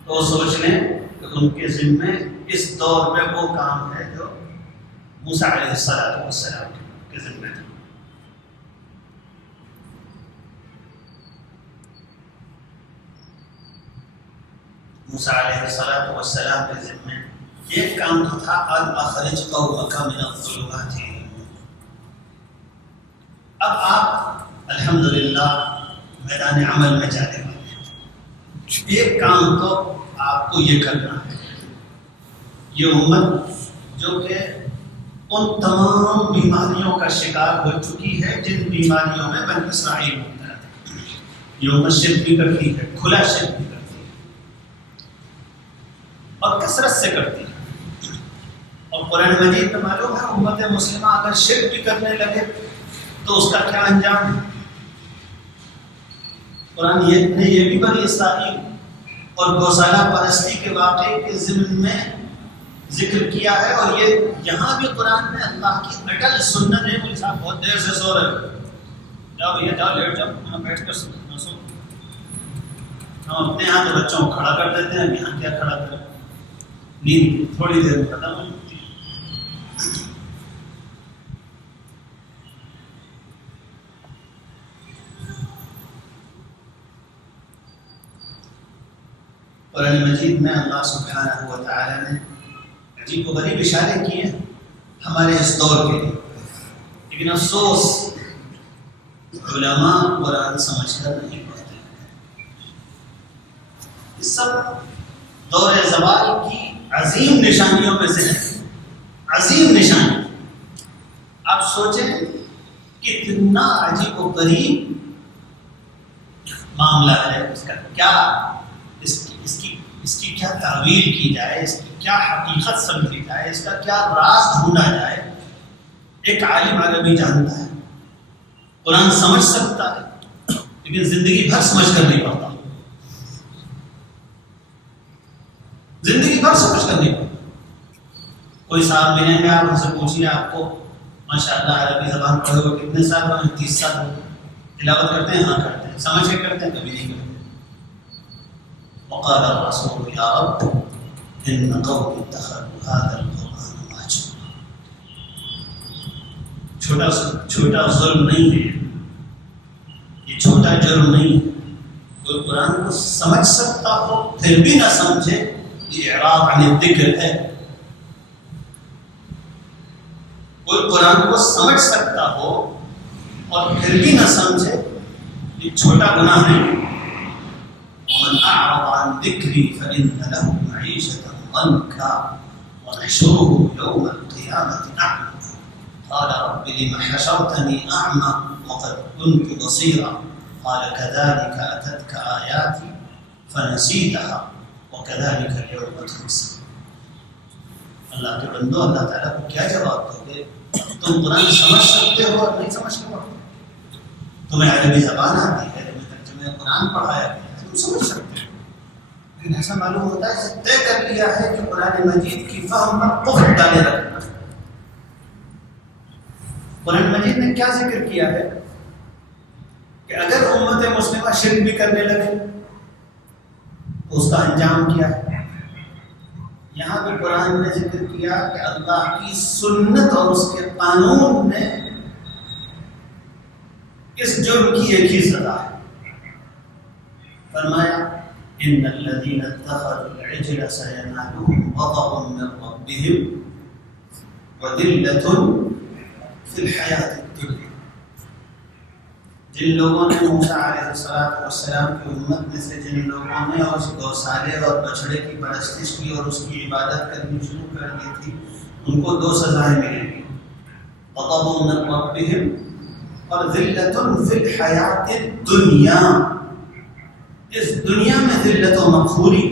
تو سوچ لیں کہ ان کے ذمے اس دور میں وہ کام ہے جو موسیٰ علیہ السلام کے ذمے تھا. موسیٰ علیہ السلام کے ذمے ایک کام تو تھا ان اخرج قومک من الظلمات. اب آپ الحمدللہ میدان عمل میں جانے والے ہیں. ایک کام تو آپ کو یہ کرنا ہے. یہ امت جو کہ ان تمام بیماریوں کا شکار ہو چکی ہے جن بیماریوں میں بنی اسرائیل ہوتا ہے. یہ امت شرک بھی کرتی ہے، کھلا شرک بھی کرتی ہے اور کثرت سے کرتی ہے. اور قرآن مجید میں معلوم ہے امت مسلمہ اگر شرک بھی کرنے لگے تو اس کا کیا انجام ہے. قرآن نے یہ بھی بنی اسرائیل اور گوسالہ پرستی کے واقعے کے ضمن میں ذکر کیا ہے. اور یہ یہاں بھی قرآن میں اللہ کی اٹل سنت ہے. مجھے صاحب بہت دیر سے سو رہے، جاؤ بھیا جاؤ لیٹ جاؤ، یہاں بیٹھ کر سو. ہم اپنے یہاں تو بچوں کو کھڑا کر دیتے ہیں، یہاں کیا کھڑا کریں، نیند تھوڑی دیر میں ختم ہو جاتی ہے. قرآن مجید میں اللہ سبحانہ و تعالی نے عجیب و غریب اشارے کیے ہمارے اس دور کے لیے، لیکن افسوس علماء قرآن سمجھ کر نہیں پڑھتے. اس سب دور زوال کی عظیم نشانیوں میں سے ہے. عظیم نشانی. آپ سوچیں کتنا عجیب و غریب معاملہ ہے. اس کا کیا اس کی کیا تعویل کی جائے، اس کی کیا حقیقت سمجھی جائے، اس کا کیا راز ڈھونڈا جائے. ایک عالم عربی جانتا ہے، قرآن سمجھ سکتا ہے، لیکن زندگی بھر سمجھ کر نہیں پاتا. زندگی بھر سمجھ کر نہیں پاتا. کوئی صاحب ملیں گے، آپ ان سے پوچھیے آپ کو ماشاءاللہ عربی زبان پڑھے ہوئے کتنے سال ہوئے؟ 30 سال ہو گئے. تلاوت کرتے ہیں؟ ہاں کرتے ہیں. سمجھ کے کرتے ہیں؟ کبھی نہیں کرتے. وقال الرسول یا رب ان قوم اتخذوا هذا القرآن مهجورا. چھوٹا ظلم نہیں ہے، یہ چھوٹا جرم نہیں ہے. کوئی قرآن کو سمجھ سکتا ہو پھر بھی نہ سمجھے، یہ اعراض عن الذکر ہے. کوئی قرآن کو سمجھ سکتا ہو اور پھر بھی نہ سمجھے، یہ چھوٹا گناہ نہیں. ومن أعرض عن ذكري فإن له معيشة ضنكا ونحشره يوم القيامة أعمى قال رب لم حشرتني أعمى وقد كنت بصيرا قال كذلك أتتك آياتي فنسيتها وكذلك اليوم تنسى. اللہ کے بندو، اللہ تعالیٰ کو کیا جواب دو گے؟ تم قرآن سمجھ سکتے ہو اور نہیں سمجھ کے پڑھو. تمہیں عربی زبان آتی ہے، تمہیں ترجمہ قرآن پڑھایا گیا، تم سمجھ سکتے ہو، لیکن ایسا معلوم ہوتا ہے کہ طے کر لیا ہے کہ قرآن مجید کی فہم پر قفل ڈالے رکھنا. قرآن مجید نے کیا ذکر کیا ہے کہ اگر امت مسلمہ شرک بھی کرنے لگے تو اس کا انجام کیا ہے. یہاں پہ قرآن نے ذکر کیا کہ اللہ کی سنت اور اس کے قانون میں اس جرم کی ایک ہی سزا ہے. فرمایا ان الذين اتخذوا العجل سينالهم غضب من ربهم وذلة في الحياة الدنيا. جن لوگوں نے موسیٰ علیہ السلام کی امت میں سے جن لوگوں نے اس گوسالے اور بچڑے کی پرستش کی اور اس کی عبادت کرنی شروع کر دی تھی, ان کو دو سزائیں ملیں گی. غضب من ربهم اور ذلة فی الحیات الدنیا, اس دنیا میں ذلت و مغفوری.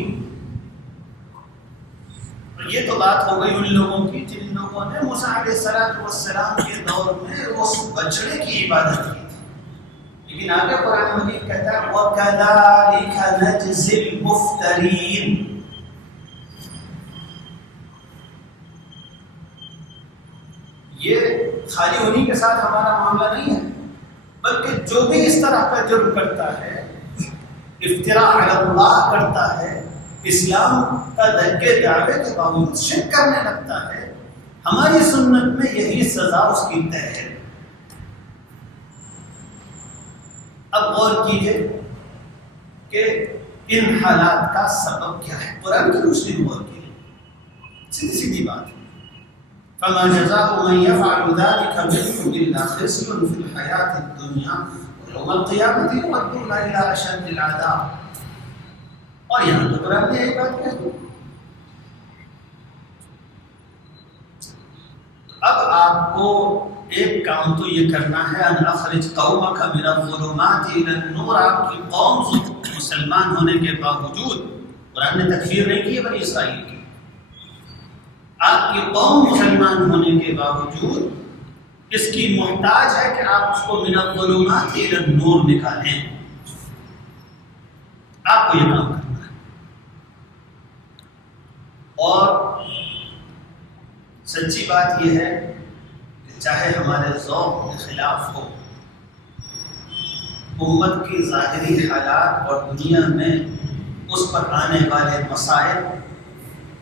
یہ تو بات ہو گئی ان لوگوں کی جن لوگوں نے موسیٰ علیہ السلام کے دور میں اس بچڑے کی عبادت کی تھی. لیکن آگے قرآن مجید کہتا ہے وَكَذَلِكَ نَجْزِي الْمُفْتَرِينَ. یہ خالی انہی کے ساتھ ہمارا معاملہ نہیں ہے, بلکہ جو بھی اس طرح کا جرم کرتا ہے, افتراء علی اللہ کرتا ہے, اسلام کا کے دعوے کے باوجود شرک کرنے لگتا ہے, ہماری سنت میں یہی سزا اس کی طے ہے. اب غور کیجئے کہ ان حالات کا سبب کیا ہے. قرآن کی روشنی میں غور کیجئے, سیدھی بات ہے. فما جزاء من يفعل ذلك منكم الا خزي في الحياة الدنيا ويوم القيامة يردون الى اشد العذاب. اور یہاں تو قرآن نے ایک بات کہی. اب آپ کو ایک کام تو یہ کرنا ہے ان اخرج قومک من الظلمات الى النور. آپ کی قوم مسلمان ہونے کے باوجود, قرآن نے تکفیر نہیں کی ہے بنی اسرائیل کی, آپ کی قوم مسلمان ہونے کے باوجود اس کی محتاج ہے کہ آپ اس کو من الظلمات الى النور نکالیں. آپ کو یہ کام کرنا ہے. اور سچی بات یہ ہے کہ چاہے ہمارے ذوق کے خلاف ہو, امت کی ظاہری حالات اور دنیا میں اس پر آنے والے مسائل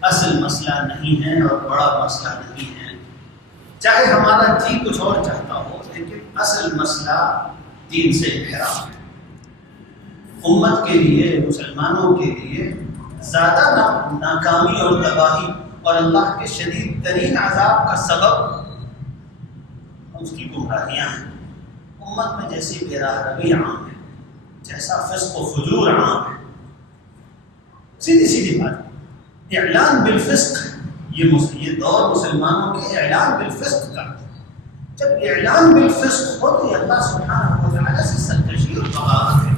اصل مسئلہ نہیں ہے اور بڑا مسئلہ نہیں ہے. چاہے ہمارا جی کچھ اور چاہتا ہو, لیکن اصل مسئلہ دین سے انحراف ہے. امت کے لیے, مسلمانوں کے لیے زیادہ ناکامی اور تباہی اور اللہ کے شدید ترین عذاب کا سبب اس کی گمراہیاں ہیں. امت میں جیسی بے راہ روی عام ہے, جیسا فسق و فجور عام ہے. سیدھی بات, اعلان بالفسق, یہ دور مسلمانوں کے اعلان بالفسق کا. جب اعلان بالفسق ہو تو یہ اللہ سبحانہ و تعالیٰ سے سرکشی اور بغاوت ہے.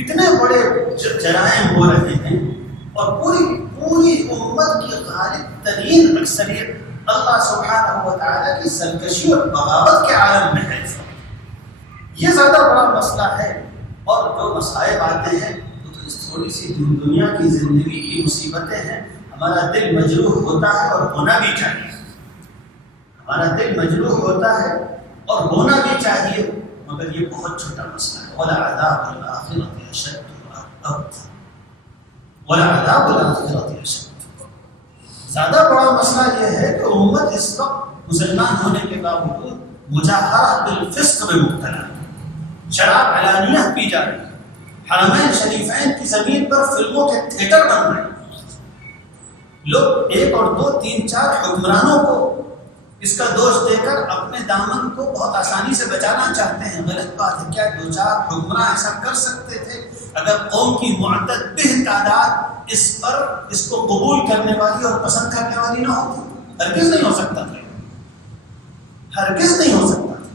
اتنے بڑے جرائم ہو رہے ہیں اور پوری امت کی غالب ترین اکثریت اللہ سبحانہ و تعالیٰ کی سرکشی اور بغاوت کے عالم میں ہے. یہ زیادہ بڑا مسئلہ ہے. اور جو مصائب آتے ہیں وہ تو اس تھوڑی سی دنیا کی زندگی کی مصیبتیں ہیں. ہمارا دل مجروح ہوتا ہے اور ہونا بھی چاہیے. ہمارا دل مجروح ہوتا ہے اور ہونا بھی چاہیے, مگر یہ بہت چھوٹا مسئلہ ہے. وَلَعَذَابُ الْآخِرَةِ أَشَدُّ وَأَبْقَىٰ. وَلَعَذَابُ الْآخِرَةِ أَشَدُّ. زیادہ بڑا مسئلہ یہ ہے کہ امت اس وقت مسلمان ہونے کے باوجود مجاہرہ بالفسق میں مبتلا ہے. شراب علانیہ پی جا رہی ہے. حرمین شریفین کی زمین پر فلموں کے تھیٹر بن رہے ہیں. لوگ ایک اور دو تین چار حکمرانوں کو اس کا دوش دے کر اپنے دامن کو بہت آسانی سے بچانا چاہتے ہیں. غلط بات ہے. کیا دو چار حکمراں ایسا کر سکتے تھے اگر قوم کی معتدل تعداد اس کو قبول کرنے والی اور پسند کرنے والی نہ ہوتی؟ ہرگز نہیں ہو سکتا تھا. ہرگز نہیں ہو سکتا تھا.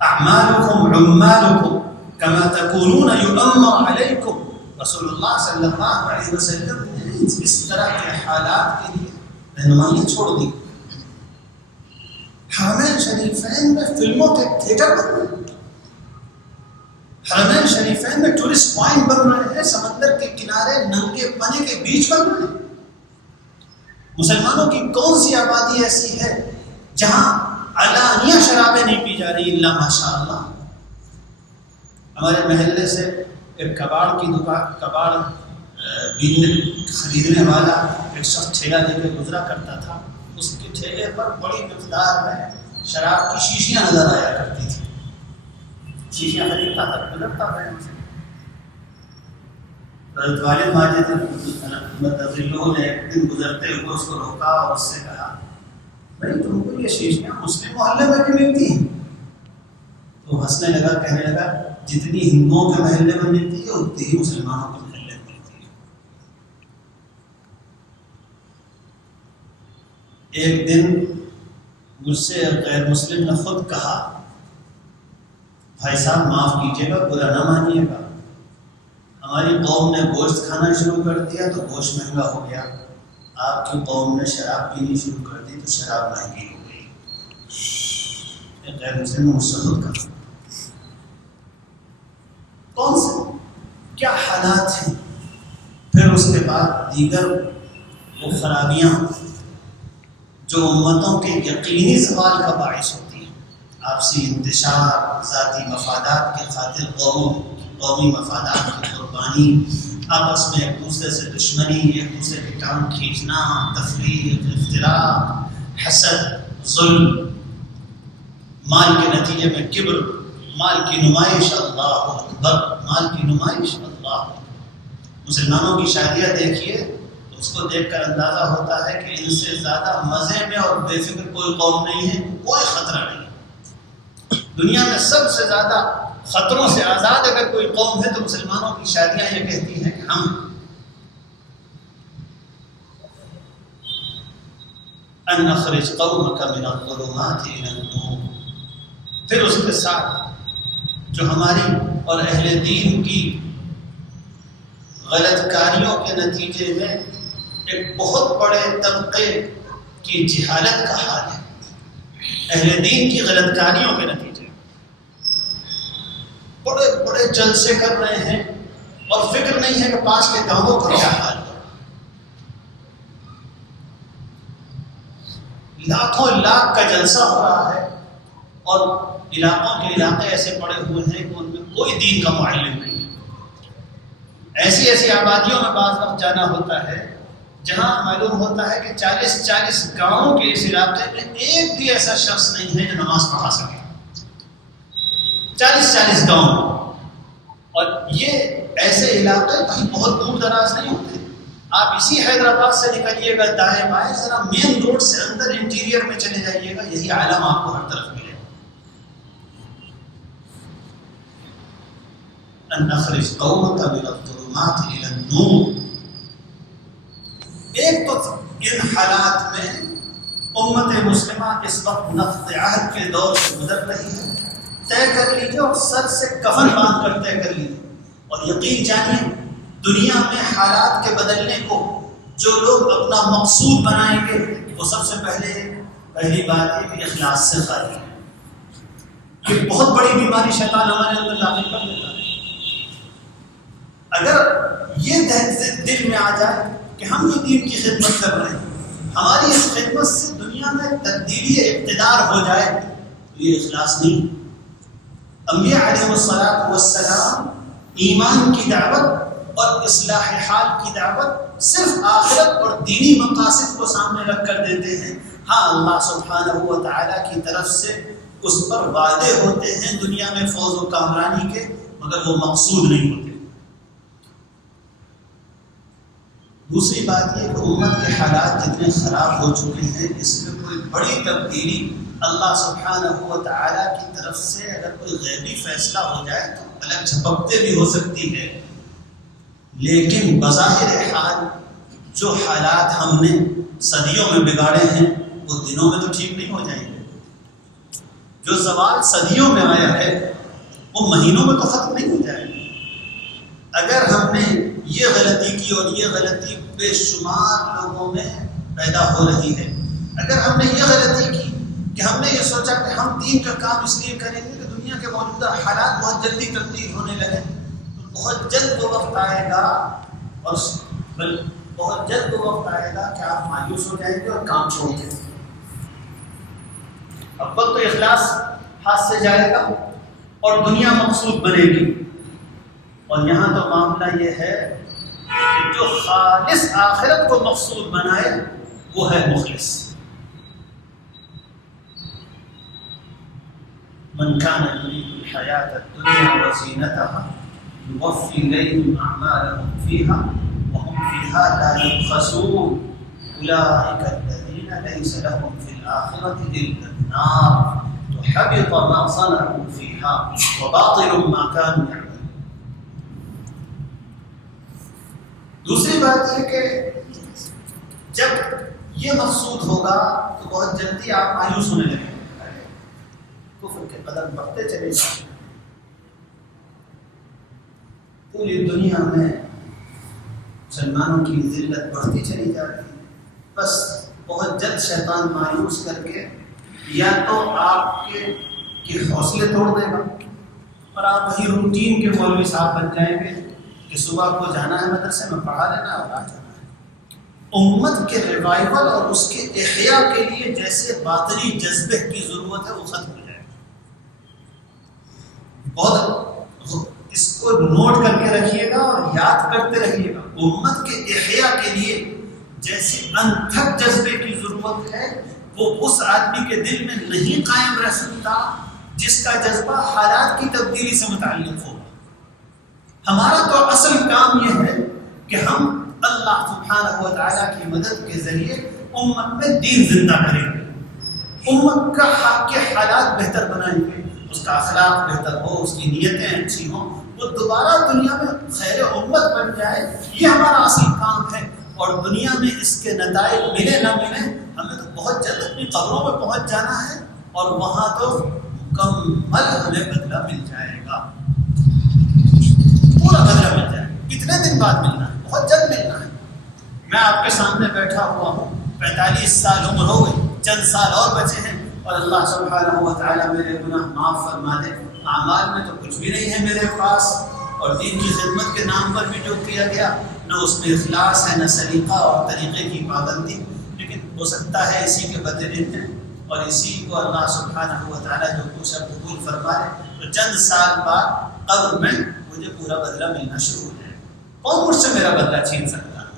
اعمالکم عمالکم کما تکونون یؤمر علیکم. رسول اللہ صلی اللہ علیہ وسلم نے اس طرح کے حالات کے لیے رہنمائی چھوڑ دی. حرمین شریفین میں فلموں کے تھیٹر بن رہے ہیں. حرمین شریفین میں ٹورسٹ پوائنٹ بن رہے ہیں، سمندر کے کنارے ننگے پنے کے بیچ بن رہے ہیں۔ مسلمانوں کی کون سی آبادی ایسی ہے جہاں علانیہ شرابیں نہیں پی جا رہی؟ اللہ ماشاء اللہ۔ ہمارے محلے سے ایک کباڑ کی دکان، کباڑ خریدنے والا ایک شخص ٹھیلا لے کے گزرا کرتا تھا، اس کے ٹھیلے پر بڑی مقدار میں شراب کی شیشیاں نظر آیا کرتی تھی، شیشیاں خریدتا تھا، گزرتا تھا ان سے۔ حضرت والد ماجد نے ایک دن گزرتے ہوئے اس کو روکا اور اس سے کہا، بھائی تم کو یہ شیشیاں مسلم محلے میں بھی ملتی ہیں؟ تو ہنسنے لگا، کہنے لگا جتنی ہندوؤں کے محلے میں ملتی ہے اتنی ہی مسلمانوں کے محلے میں ملتی ہے۔ ایک دن مجھ سے غیر مسلم نے خود کہا، بھائی صاحب معاف کیجیے گا، برا نہ مانیے گا، ہماری قوم نے گوشت کھانا شروع کر دیا تو گوشت مہنگا ہو گیا، آپ کی قوم نے شراب پینی شروع کر دی تو شراب مہنگی ہو گئی۔ ایک غیر مسلم نے مجھ سے خود کہا۔ کون سے کیا حالات ہیں؟ پھر اس کے بعد دیگر وہ خرابیاں جو امتوں کے یقینی زوال کا باعث ہوتی ہیں، آپسی انتشار، ذاتی مفادات کی خاطر قومی مفادات کی قربانی، آپس میں ایک دوسرے سے دشمنی، ایک دوسرے کی ٹانگ کھینچنا، تفریق، اختلاف، حسد، ظلم، مال کے نتیجے میں کبر، مال کی نمائش، اللہ اکبر، مال کی نمائش، اللہ اکبر۔ مسلمانوں کی شادیاں دیکھیے تو اس کو دیکھ کر اندازہ ہوتا ہے کہ ان سے زیادہ مزے میں اور بے فکر کوئی قوم نہیں ہے، کوئی خطرہ نہیں۔ دنیا میں سب سے زیادہ خطروں سے آزاد اگر کوئی قوم ہے تو مسلمانوں کی شادیاں یہ کہتی ہیں کہ ہم ان نخرج قومک من الظلمات الى النور۔ پھر اس کے ساتھ جو ہماری اور اہل دین کی غلط کاریوں کے نتیجے میں ایک بہت بڑے طبقے کی جہالت کا حال ہے، اہل دین کی غلط کاریوں کے نتیجے بڑے بڑے جلسے کر رہے ہیں اور فکر نہیں ہے کہ پاس کے گاؤں کا کیا حال ہے۔ لاکھوں لاکھ کا جلسہ ہو رہا ہے اور علاقوں کے علاقے ایسے پڑے ہوئے ہیں کہ ان میں کوئی دین کا معلم نہیں ہے۔ ایسی ایسی آبادیوں میں بعض وقت جانا ہوتا ہے جہاں معلوم ہوتا ہے کہ 40 گاؤں کے اس علاقے میں ایک بھی ایسا شخص نہیں ہے جو نماز پڑھا سکے۔ 40 گاؤں، اور یہ ایسے علاقے کہیں بہت دور دراز نہیں ہوتے۔ آپ اسی حیدرآباد سے نکلیے گا دائیں بائیں، ذرا مین روڈ سے اندر انٹیریئر میں چلے جائیے گا، یہی عالم آپ کو ہر طرف ملے گا۔ ان نخرج قومک من الظلمات الى النور۔ ایک تو ان حالات میں امت مسلمہ اس وقت نقض عہد کے دور سے گزر رہی ہے، طے کر لیجیے اور سر سے کفن باندھ کر طے کر لیجیے، اور یقین جانیے دنیا میں حالات کے بدلنے کو جو لوگ اپنا مقصود بنائیں گے وہ سب سے پہلی بات یہ کہ اخلاص سے خالی ہے۔ یہ بہت بڑی بیماری شیطان ہمارے اندر لاحق کر دیتا ہے۔ اگر یہ دل میں آ جائے کہ ہم یہ دین کی خدمت کر رہے ہیں، ہماری اس خدمت سے دنیا میں تبدیلی اقتدار ہو جائے، تو یہ اخلاص نہیں۔ انبیاء علیہ السلام ایمان کی دعوت اور اصلاح حال کی دعوت صرف آخرت اور دینی مقاصد کو سامنے رکھ کر دیتے ہیں۔ ہاں اللہ سبحانہ و تعالیٰ کی طرف سے اس پر وعدے ہوتے ہیں دنیا میں فوز و کامرانی کے، مگر وہ مقصود نہیں ہوتے۔ دوسری بات یہ کہ امت کے حالات جتنے خراب ہو چکے ہیں، اس میں کوئی بڑی تبدیلی اللہ سبحانہ و تعالیٰ کی طرف سے اگر کوئی غیبی فیصلہ ہو جائے تو الگ جھپکتے بھی ہو سکتی ہے، لیکن بظاہر حال جو حالات ہم نے صدیوں میں بگاڑے ہیں وہ دنوں میں تو ٹھیک نہیں ہو جائیں گے۔ جو زوال صدیوں میں آیا ہے وہ مہینوں میں تو ختم نہیں ہو جائے گا۔ اگر ہم نے یہ غلطی کی اور یہ غلطی بے شمار لوگوں میں پیدا ہو رہی ہے، اگر ہم نے یہ غلطی کی کہ ہم نے یہ سوچا کہ ہم دین کا کام اس لیے کریں گے کہ دنیا کے موجودہ حالات بہت جلدی تبدیل ہونے لگے تو بہت جلد وہ وقت آئے گا اور بہت جلد وہ وقت آئے گا کہ آپ مایوس ہو جائیں گے اور کام چھوڑ دیں گے۔ اب وقت تو اخلاص ہاتھ سے جائے گا اور دنیا مقصود بنے گی، اور یہاں تو معاملہ یہ ہے کہ جو خالص آخرت کو مقصود بنائے وہ ہے مخلص۔ من كان يريد الحياة الدنيا وزينتها يوفي إليهم أعمالهم فيها وهم فيها لا يبخسون أولئك الذين ليس لهم في الآخرة إلا النار وحبط ما صنعوا فيها وباطل ما كانوا يعملون۔ دوسری بات یہ کہ جب یہ مقصود ہوگا تو بہت جلدی آپ مایوس ہونے لگیں، کفر کے قدم بڑھتے چلے جائیں، پوری دنیا میں مسلمانوں کی ذلت بڑھتی چلی جاتی ہے۔ بس بہت جلد شیطان مایوس کر کے یا تو آپ کے حوصلے توڑ دے گا اور آپ وہی روٹین کے مولوی صاحب بن جائیں گے کہ صبح کو جانا ہے مدرسے میں پڑھا لینا اور آ جانا ہے۔ امت کے ریوائول اور اس کے احیاء کے لیے جیسے باطنی جذبے کی ضرورت ہے وہ ختم ہو جائے گا۔ بہت اس کو نوٹ کر کے رکھیے گا اور یاد کرتے رہیے گا، امت کے احیاء کے لیے جیسے انتھک جذبے کی ضرورت ہے وہ اس آدمی کے دل میں نہیں قائم رہ سکتا جس کا جذبہ حالات کی تبدیلی سے متعلق ہوگا۔ ہمارا تو اصل کام یہ ہے کہ ہم اللہ سبحانہ و تعالیٰ کی مدد کے ذریعے امت میں دین زندہ کریں گے، امت کا حق کے حالات بہتر بنائیں گے، اس کا اخلاق بہتر ہو، اس کی نیتیں اچھی ہوں، وہ دوبارہ دنیا میں خیر امت بن جائے، یہ ہمارا اصل کام ہے۔ اور دنیا میں اس کے نتائج ملے نہ ملے، ہمیں تو بہت جلد اپنی قبروں میں پہنچ جانا ہے اور وہاں تو مکمل ہمیں بدلہ مل جائے گا، پورا بدلہ مل جائے گا۔ کتنے دن بعد ملنا ہے؟ بہت جلد ملنا ہے۔ میں آپ کے سامنے بیٹھا ہوا ہوں، 45 سال عمر ہو گئی، چند سال اور بچے ہیں اور اللہ سبحانہ و تعالیٰ میرے گناہ معاف فرما دے۔ اعمال میں تو کچھ بھی نہیں ہے میرے پاس، اور دین کی خدمت کے نام پر بھی جو کیا گیا نہ اس میں اخلاص ہے، نہ سلیقہ اور طریقے کی پابندی، لیکن ہو سکتا ہے اسی کے بدلے ہیں اور اسی کو اللہ سبحانہ و تعالیٰ جو کچھ قبول فرما لے تو چند سال بعد قبر میں مجھے پورا بدلہ ملنا شروع ہو جائے۔ کون مجھ سے میرا بدلہ چھین سکتا ہے؟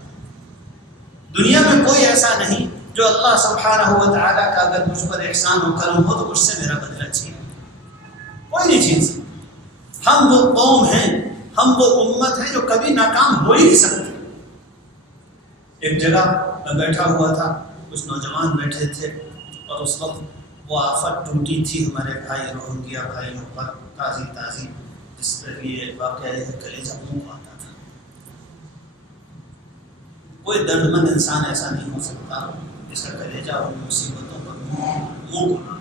دنیا میں کوئی ایسا نہیں جو اللہ سبحانہ و تعالیٰ کا اگر مجھ پر احسان و کرم ہو تو مجھ سے میرا بدلہ چھین، کوئی نہیں چھین سکتا۔ ہم وہ قوم ہیں، ہم وہ امت ہے جو کبھی ناکام ہو ہی نہیں سکتی۔ ایک جگہ میں بیٹھا ہوا تھا، کچھ نوجوان بیٹھے تھے اور اس وقت وہ آفت ٹوٹی تھی ہمارے بھائی روہنگیا بھائیوں پر، تازی جس پر یہ واقعہ ہے کلیجہ منہ آتا تھا۔ کوئی درد مند انسان ایسا نہیں ہو سکتا جس کا کلیجہ اور مصیبتوں پر منہ کھلا۔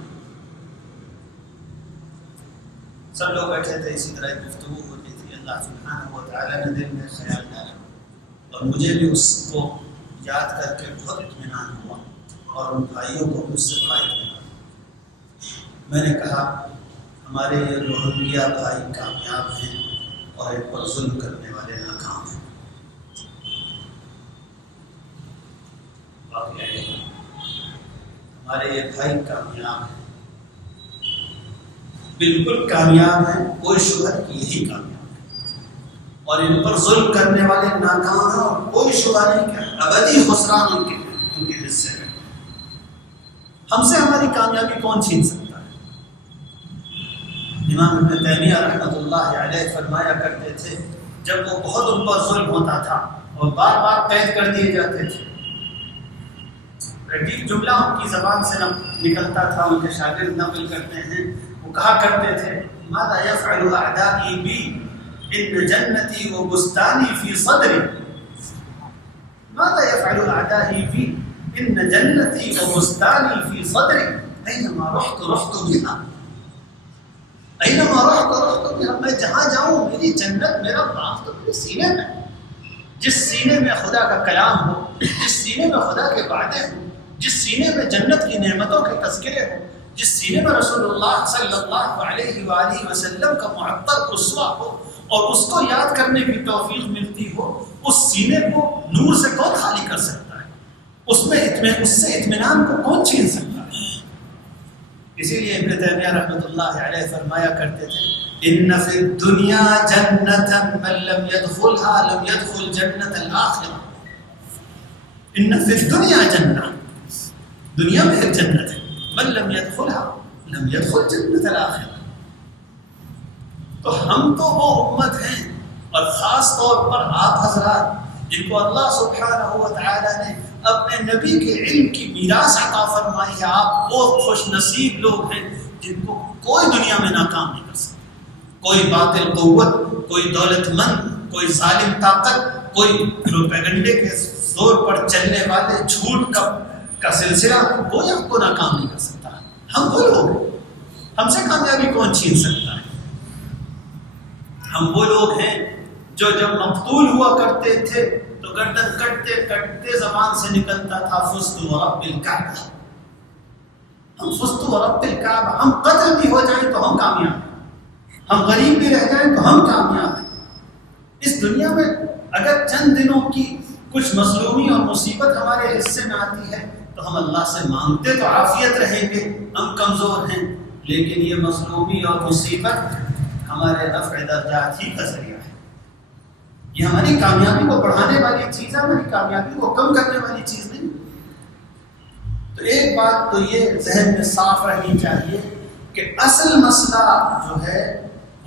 سب لوگ بیٹھے تھے، اسی طرح گفتگو ہو رہی تھی۔ اللہ سبحانہ و تعالیٰ نے دل میں خیال ڈالا اور مجھے بھی اس کو یاد کر کے بہت اطمینان ہوا اور ان بھائیوں کو مجھ سے بھائی ملا۔ میں نے کہا ہمارے یہ روہنگیا بھائی کامیاب ہیں اور ان پر ظلم کرنے والے ناکام ہیں۔ ہمارے یہ بھائی کامیاب ہیں، بالکل کامیاب ہیں، کوئی شبہ کہ یہی کامیاب ہے، اور ان پر ظلم کرنے والے ناکام ہیں اور کوئی شبہ نہیں کہ ابدی خسران ان کے حصے میں۔ ہم سے ہماری کامیابی کون چھین سکتا ہے؟ امام ابن تیمیہ رحمۃ اللہ علیہ فرمایا کرتے تھے جب وہ بہت ان پر ظلم ہوتا تھا اور بار بار قید کر دیے جاتے تھے، ایک جملہ ان کی زبان سے نکلتا تھا، ان کے شاگرد نقل کرتے ہیں، وہ کہا کرتے تھے ماذا يفعل اعدائي بي ان جنتي وبستاني في صدري، ماذا يفعل اعدائي بي ان جنتي وبستاني في صدري، اينما رحت بها، اينما رحت بها، میں جہاں جاؤں میری جنت، میرا باغ تو میرے سینے میں، جس سینے میں خدا کا کلام ہو، جس سینے میں خدا کے وعدے ہوں، جس سینے میں جنت کی نعمتوں کے تذکرے ہوں، جس سینے میں رسول اللہ صلی اللہ علیہ وآلہ وسلم کا معطر اسوہ ہو اور اس کو یاد کرنے کی توفیق ملتی ہو، اس سینے کو نور سے کون خالی کر سکتا ہے؟ اس سے اطمینان کو کون چھین سکتا ہے؟ اسی لیے ابن تیمیہ رحمۃ اللہ علیہ فرمایا کرتے تھے، ان فی الدنیا جنتا من لم يدخلها لم يدخل جنت الاخرہ۔ ان فی الدنیا جنہ، دنیا میں ایک جنت ہے، من لم يدخلها لم يدخل جنت الاخرہ۔ تو ہم تو وہ امت ہیں، اور خاص طور پر آپ حضرات جن کو اللہ سبحانہ و تعالی نے اپنے نبی کے علم کی میراث عطا فرمائی ہے، آپ وہ خوش نصیب لوگ ہیں جن کو کوئی دنیا میں ناکام نہیں کر سکتا۔ کوئی باطل قوت، کوئی دولت مند، کوئی ظالم طاقت، کوئی پروپیگنڈے کے زور پر چلنے والے جھوٹ کا سلسلہ، کوئی آپ کو ناکام نہیں کر سکتا۔ ہم وہ لوگ، ہم سے کامیابی کون چھین سکتا ہے؟ ہم وہ لوگ ہیں جو جب مقتول ہوا کرتے تھے تو گردن کٹتے کٹتے زبان سے نکلتا تھا فزت ورب الکعبہ، ہم فزت ورب الکعبہ، ہم قتل بھی ہو جائیں تو ہم کامیاب ہیں، ہم غریب بھی رہ جائیں تو ہم کامیاب ہیں۔ اس دنیا میں اگر چند دنوں کی کچھ مظلومی اور مصیبت ہمارے حصے میں آتی ہے تو ہم اللہ سے مانگتے تو عافیت رہیں گے، ہم کمزور ہیں، لیکن یہ مظلومی اور مصیبت ہمارے رفع درجات ہی کا ذریعہ ہے۔ یہ ہماری کامیابی کو بڑھانے والی چیز ہے، ہماری کامیابی کو کم کرنے والی چیز نہیں۔ تو ایک بات تو یہ ذہن میں صاف رہنی چاہیے کہ اصل مسئلہ جو ہے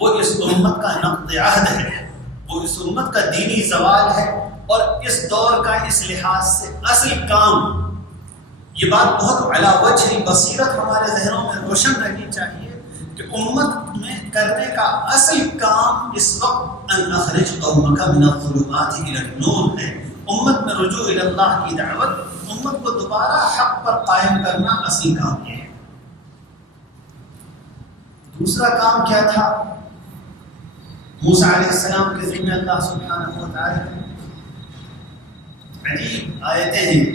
وہ اس امت کا نقض عہد ہے، وہ اس امت کا دینی زوال ہے، اور اس دور کا اس لحاظ سے اصل کام، یہ بات بہت علی وجہ البصیرت ہمارے ذہنوں میں روشن رہنی چاہیے کہ امت میں کرنے کا اصل کام اس وقت ان اخرج قومک من الظلمات الی النور ہے۔ امت میں رجوع الی اللہ کی دعوت، امت کو دوبارہ حق پر قائم کرنا اصل کام یہ ہے۔ دوسرا کام کیا تھا؟ موسیٰ علیہ السلام کے ذمہ اللہ سبحانہ و تعالی عجیب آیتیں ہیں۔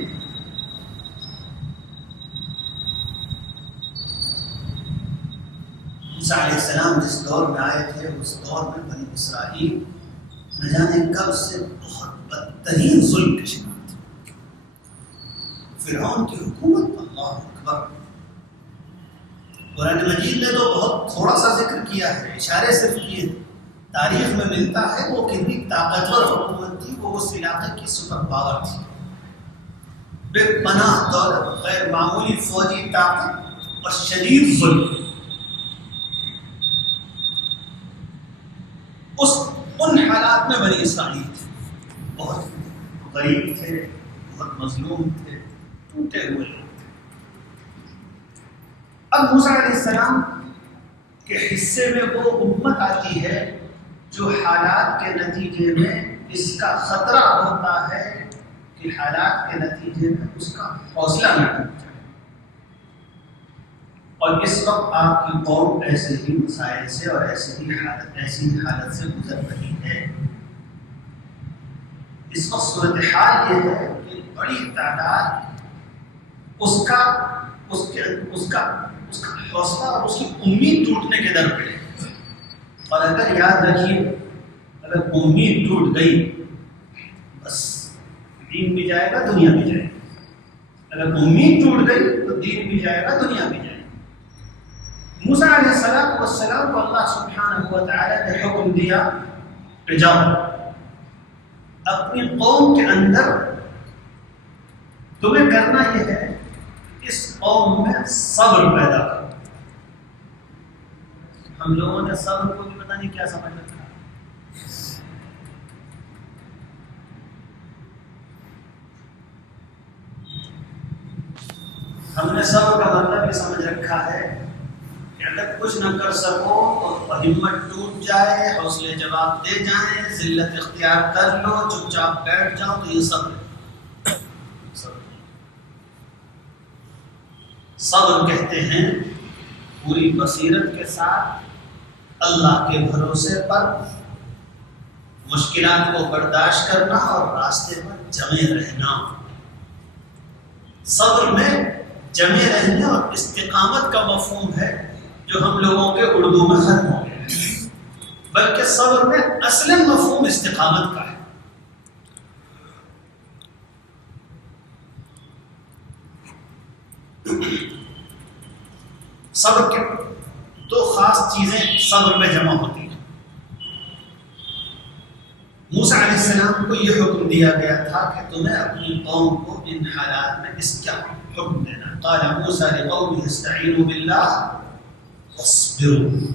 موسیٰ علیہ السلام جس دور میں آئے تھے اس دور میں بنی اسرائیل نہ جانے کب سے بہت بدترین ظلم کے شکار تھے۔ فرعون کی حکومت، اللہ اکبر۔ قرآن مجید نے تو بہت تھوڑا سا ذکر کیا ہے، اشارے صرف کیے، تاریخ میں ملتا ہے وہ کتنی طاقتور حکومت تھی، وہ اس علاقے کی سپر پاور تھی، بے پناہ دولت، غیر معمولی فوجی طاقت اور شدید ظلم۔ ان حالات میں بنی اسرائیل تھے، بہت غریب تھے، بہت مظلوم تھے، ٹوٹے ہوئے لوگ تھے۔ اب موسیٰ علیہ السلام کے حصے میں وہ امت آتی ہے جو حالات کے نتیجے میں اس کا خطرہ ہوتا ہے کہ حالات کے نتیجے میں اس کا حوصلہ نہ ٹوٹ جائے، اور اس وقت آپ کی قوم ایسے ہی مسائل سے اور ایسی حالت سے گزر رہی ہے۔ اس وقت صورتحال یہ ہے کہ بڑی تعداد اس کا حوصلہ اور اس کی امید ٹوٹنے کے در پہ ہے۔ اور اگر یاد رکھیے، اگر امید ٹوٹ گئی بس دین بھی جائے گا، دنیا بھی جائے گا۔ اگر امید ٹوٹ گئی تو دین بھی جائے گا، دنیا بھی جائے گا۔ موسیٰ علیہ السلام کو اللہ سبحانہ و تعالی نے حکم دیا کہ جاؤ اپنی قوم کے اندر تمہیں کرنا یہ ہے کہ اس قوم میں صبر پیدا کرو۔ ہم لوگوں نے صبر کو بھی پتہ نہیں کیا سمجھ رکھا۔ ہم نے صبر کا مطلب یہ سمجھ رکھا ہے کہ اگر کچھ نہ کر سکو تو ہمت ٹوٹ جائے، حوصلے جواب دے جائیں، ذلت اختیار کر لو، چپ چاپ بیٹھ جاؤ، تو یہ صبر ہے۔ صبر کہتے ہیں پوری بصیرت کے ساتھ اللہ کے بھروسے پر مشکلات کو برداشت کرنا اور راستے پر جمے رہنا۔ صبر میں جمے رہنے اور استقامت کا مفہوم ہے جو ہم لوگوں کے اردو میں ختم ہو گیا ہے، بلکہ صبر میں اصل مفہوم استقامت کا ہے۔ صبر کے دو خاص چیزیں صبر میں جمع ہوتی ہیں۔ موسیٰ علیہ السلام کو یہ حکم دیا گیا تھا کہ تمہیں اپنی قوم کو ان حالات میں اس کیا حکم دینا۔ قال موسیٰ لقومه استعینوا باللہ واصبروا۔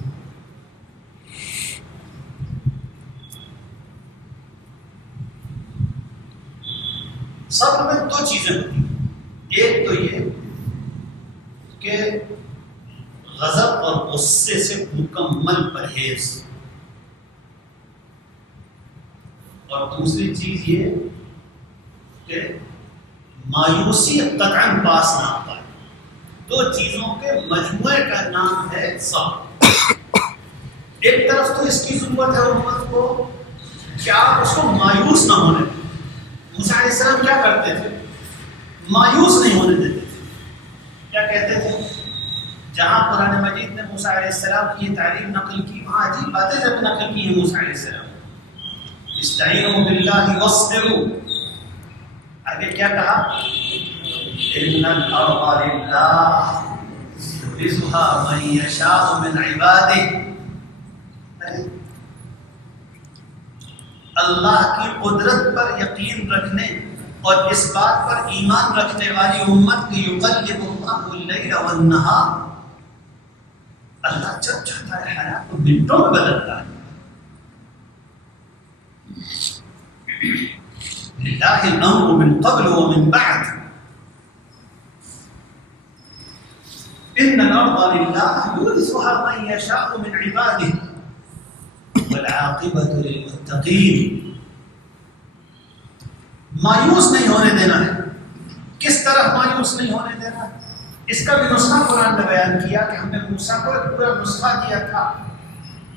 صبر میں دو چیزیں ہوتی ہیں، ایک تو یہ کہ غضب اور غصے سے مکمل پرہیز، اور دوسری چیز یہ کہ مایوسی قطعاً پاس نہ آ پائے۔ دو چیزوں کے مجموعے کا نام ہے صبر۔ ایک طرف تو اس کی ضرورت ہے امت کو کہ آپ اس کو مایوس نہ ہونے دیں۔ موسیٰ علیہ السلام کیا کرتے تھے؟ مایوس نہیں ہونے دیتے تھے۔ کیا کہتے تھے؟ جہاں قرآن مجید نے موسیٰ علیہ السلام کی یہ تعلیم نقل کی، وہاں عجیب باتیں جب نقل کی ہیں موسیٰ علیہ السلام۔ استعینوا باللہ واصبروا، آگے کیا کہا؟ ان الارض للہ یورثها من یشاء من عبادہ۔ اللہ کی قدرت پر یقین رکھنے اور اس بات پر ایمان رکھنے والی امت کی یقلب اللہ اللیل والنہار، اللہ جب چاہتا ہے حالات کو منٹوں میں بدلتا ہے۔ للہ الامر من قبل ومن بعد، ان الارض للہ یورثها من یشاء من عبادہ والعاقبۃ للمتقین۔ مایوس نہیں ہونے دینا ہے۔ کس طرح مایوس نہیں ہونے دینا؟ اس کا بھی نسخہ قرآن نے بیان کیا کہ ہم نے موسیٰ کو ایک پورا نسخہ دیا تھا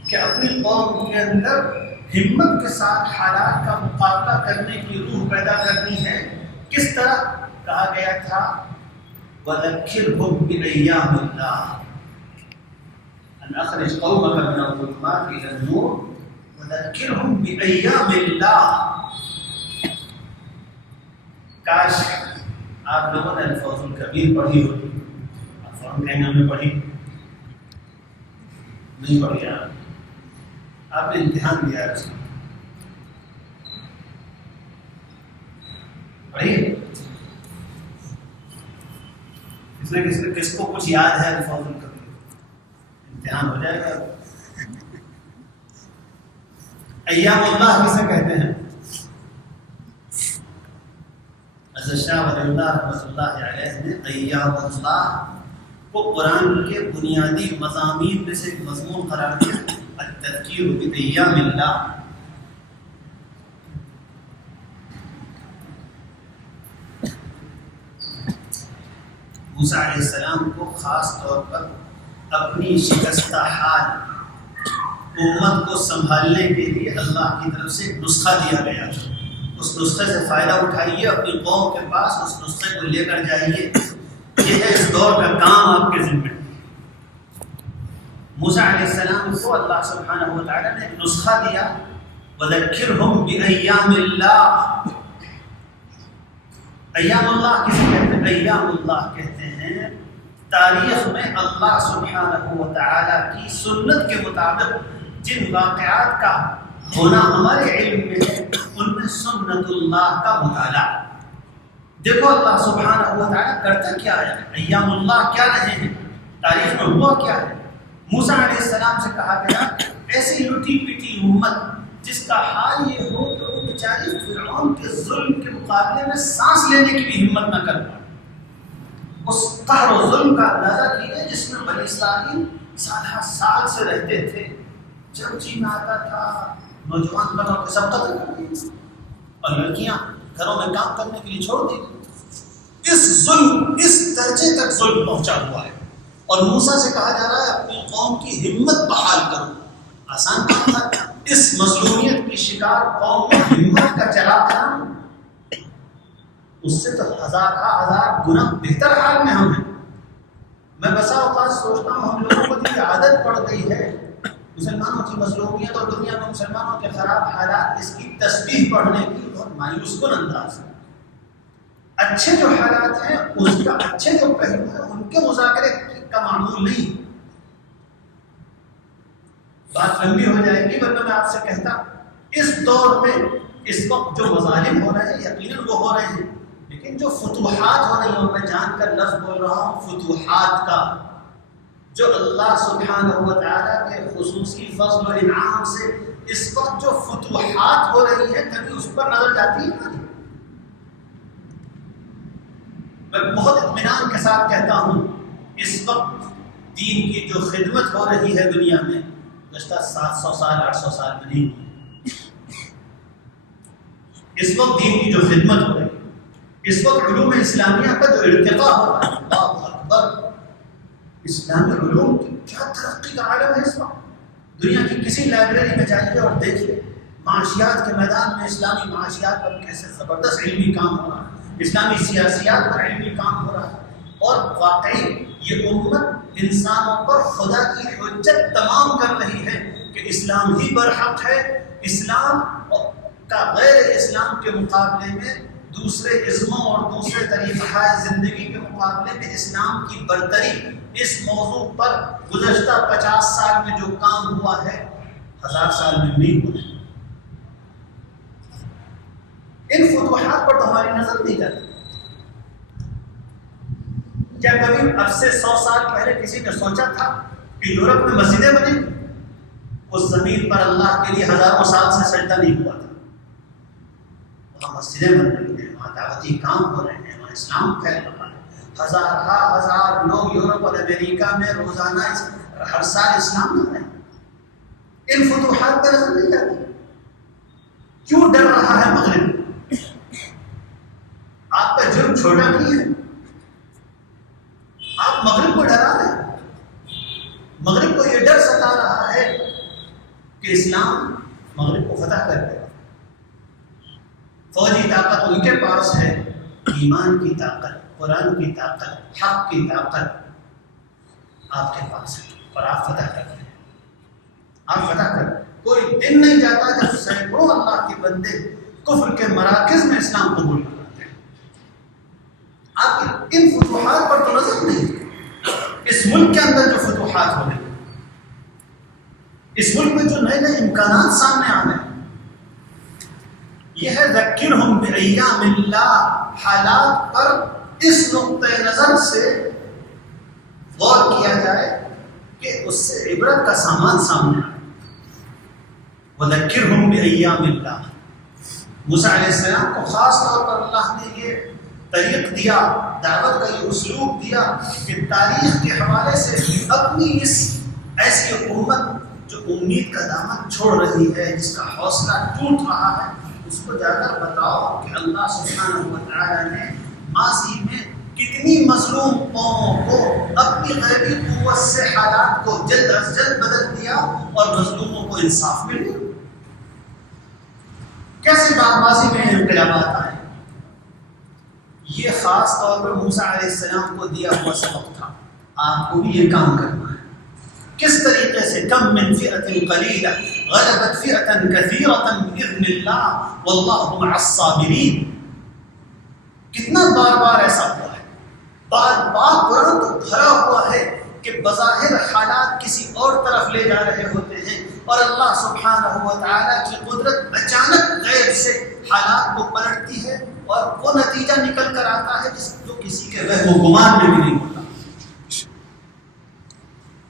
کہ اپنی قوم کے اندر ہمت کے ساتھ حالات کا مقابلہ کرنے کی روح پیدا کرنی ہے۔ کس طرح؟ کہا گیا تھا وَذَكِّرْهُمْ بِأَيَّامِ اللَّهِ أَنْ أَخْرِجْ قَوْمَكَ مِنَ الظُّلُمَاتِ إِلَى النُّورِ وَذَكِّرْهُمْ بِأَيَّامِ اللَّهِ۔ کاش آپ لوگوں نے الفوز الکبیر پڑھی ہوتی، آپ فوراً کہیں ہم نے پڑھی نہیں پڑھی، آپ نے امتحان دیا ہے اس کا پڑھیے۔ کس کو کچھ یاد ہے الفوز الکبیر؟ امتحان ہو جائے گا۔ ایام اللہ کسے کہتے ہیں؟ حضرت شاہ ولی اللہ رحمۃ اللہ علیہ نے ایام اللہ کو قرآن کے بنیادی مضامین میں سے ایک مضمون قرار دیا، التذکیر بایام اللہ۔ موسیٰ علیہ السلام کو خاص طور پر اپنی شکستہ حال امت کو سنبھالنے کے لیے اللہ کی طرف سے ایک نسخہ دیا گیا تھا۔ اس نسخے سے فائدہ اٹھائیے، اپنی قوم کے پاس اس نسخے کو لے کر جائیے، یہ ہے اس دور کا کام آپ کے ذمہ۔ موسیٰ علیہ السلام کو اللہ سبحانہ و تعالیٰ نے ایک نسخہ دیا، وَذَكِّرْهُمْ بِأَيَّامِ اللَّهِ۔ ایام اللہ کسے کہتے ہیں؟ ایام اللہ کہتے ہیں تاریخ میں اللہ سبحانہ و تعالیٰ کی سنت کے مطابق جن واقعات کا ہونا ہمارے علم میں ہے، ان میں سنت اللہ کا مطالعہ۔ دیکھو اللہ سبحانہ و تعالیٰ کرتا کیا ہے، ایام اللہ کیا رہے ہیں، تاریخ میں ہوا کیا ہے۔ موسیٰ علیہ السلام سے کہا گیا ایسی لٹی پٹی امت جس کا حال یہ ہو کہ وہ بیچاری فرعون کے ظلم کے مقابلے میں سانس لینے کی بھی ہمت نہ کر پائے۔ اس قہر و ظلم کا اندازہ کیجیے جس میں بنی اسرائیل سال سے رہتے تھے، جب جی میں آتا تھا نوجوان بنوں کے سب قتل کر دیے اور لڑکیاں گھروں میں کام کرنے کے لیے چھوڑ دی۔ اس ظلم، اس درجے تک ظلم پہنچا ہوا ہے، اور موسیٰ سے کہا جا رہا ہے اپنی قوم کی ہمت بحال کرو۔ آسان کام تھا؟ اس مظلومیت کی شکار قوم میں ہمت کا چلا کرنا، اس سے تو ہزار گنا بہتر حال میں ہم ہیں۔ میں بسا اوقات سوچتا ہوں ہم لوگوں کو یہ عادت پڑ گئی ہے مسلمانوں کی مظلومیت اور دنیا میں مسلمانوں کے خراب حالات، اس کی تسبیح پڑھنے کی بہت مایوس کن انداز ہے۔ اچھے جو حالات ہیں اس کا اچھے جو پہلو ہیں ان کے مذاکرے کا معمول نہیں۔ بات لمبی ہو جائے گی ورنہ میں آپ سے کہتا اس دور میں اس وقت جو مظالم ہو رہے ہیں یقیناً وہ ہو رہے ہیں، لیکن جو فتوحات ہو رہی ہیں، میں جان کر لفظ بول رہا ہوں فتوحات کا، جو اللہ سبحانہ و تعالیٰ کے خصوصی فضل و انعام سے اس وقت جو فتوحات ہو رہی ہے کبھی اس پر نظر جاتی ہے؟ میں بہت اطمینان کے ساتھ کہتا ہوں اس وقت دین کی جو خدمت ہو رہی ہے دنیا میں گزشتہ 700 سال 800 سال میں نہیں ہوئی۔ اس وقت دین کی جو خدمت ہو رہی ہے، اس وقت علوم اسلامیہ کا جو ارتقاء ہو رہا ہے، اللہ اکبر، اسلامی علوم کی کیا ترقی کا عالم ہے اس وقت۔ دنیا کی کسی لائبریری میں جائیے اور دیکھیے معاشیات کے میدان میں اسلامی معاشیات پر کیسے زبردست علمی کام ہو رہا ہے، اسلامی سیاسیات پر علمی کام ہو رہا ہے، اور واقعی یہ امت انسانوں پر خدا کی حجت تمام کر رہی ہے کہ اسلام ہی برحق ہے۔ اسلام کا غیر اسلام کے مقابلے میں، دوسرے ازموں اور دوسرے طریقہ زندگی کے مقابلے میں اسلام کی برتری، اس موضوع پر گزشتہ 50 سال میں جو کام ہوا ہے 1000 سال میں نہیں ہوا ہے۔ ان فتوحات پر تو ہماری نظر نہیں جاتی۔ کیا کبھی اب سے 100 سال پہلے کسی نے سوچا تھا کہ یورپ میں مسجدیں بنیں؟ اس زمین پر اللہ کے لیے ہزاروں سال سے سجدہ نہیں ہوا تھا۔ وہاں مسجدیں بن رہی ہیں، وہاں دعوتی کام ہو رہے ہیں، وہاں اسلام پھیل رہا ہے، ہزار لوگ یورپ اور امریکہ میں روزانہ ہر سال اسلام لا رہے ہیں۔ ان فتوحات پر نظر نہیں جاتی۔ کیوں ڈر رہا ہے مغرب؟ آپ کا جرم چھوٹا نہیں ہے، آپ مغرب کو ڈرا رہے ہیں۔ مغرب کو یہ ڈر ستا رہا ہے کہ اسلام مغرب کو فتح کر دے گا۔ فوجی طاقت ان کے پاس ہے، ایمان کی طاقت، قرآن کی طاقت، حق کی طاقت آپ کے پاس ہے، اور آپ فتح کر دیں۔ آپ فتح کر دیں۔ کوئی دن نہیں جاتا جب سینکڑوں اللہ کے بندے کفر کے مراکز میں اسلام قبول کرتے ہیں۔ آپ ان فتوحات پر تو نظر نہیں۔ اس ملک کے اندر جو فتوحات ہو رہی ہیں، اس ملک میں جو نئے نئے امکانات سامنے آ رہے ہیں، یہ ہے ذکرہم بایام اللہ۔ حالات پر اس نقطۂ نظر سے غور کیا جائے کہ اس سے عبرت کا سامان سامنے آئے۔ وذکرہم بایام اللہ، موسیٰ علیہ السلام کو خاص طور پر اللہ نے یہ طریق دیا، دعوت کا یہ اسلوب دیا کہ تاریخ کے حوالے سے اپنی اس ایسی امت جو امید کا دامن چھوڑ رہی ہے، جس کا حوصلہ ٹوٹ رہا ہے، اس کو جا کر بتاؤ کہ اللہ سبحانہ و تعالیٰ نے ماضی میں کتنی مظلوم قوموں کو اپنی غیبی قوت سے حالات کو جلد از جلد بدل دیا اور مظلوموں کو انصاف مل گیا۔ کیسے ماضی میں انقلابات آئے، یہ خاص طور پر موسیٰ علیہ السلام کو دیا ہوا سبق تھا۔ آپ کو بھی یہ کام کرنا ہے۔ کس طریقے سے کم من فئۃ قلیلہ غلبت فئۃ کثیرۃ بإذن اللہ واللہ مع الصابرین۔ کتنا بار بار ایسا ہوا ہے، بار بار قرآن تو بھرا ہوا ہے کہ بظاہر حالات کسی اور طرف لے جا رہے ہوتے ہیں، اور اللہ سبحانہ و تعالیٰ کی قدرت اچانک غیب سے حالات کو پلٹتی ہے، اور وہ نتیجہ نکل کر آتا ہے جو کسی کے وہم و گمان میں بھی نہیں ہوتا۔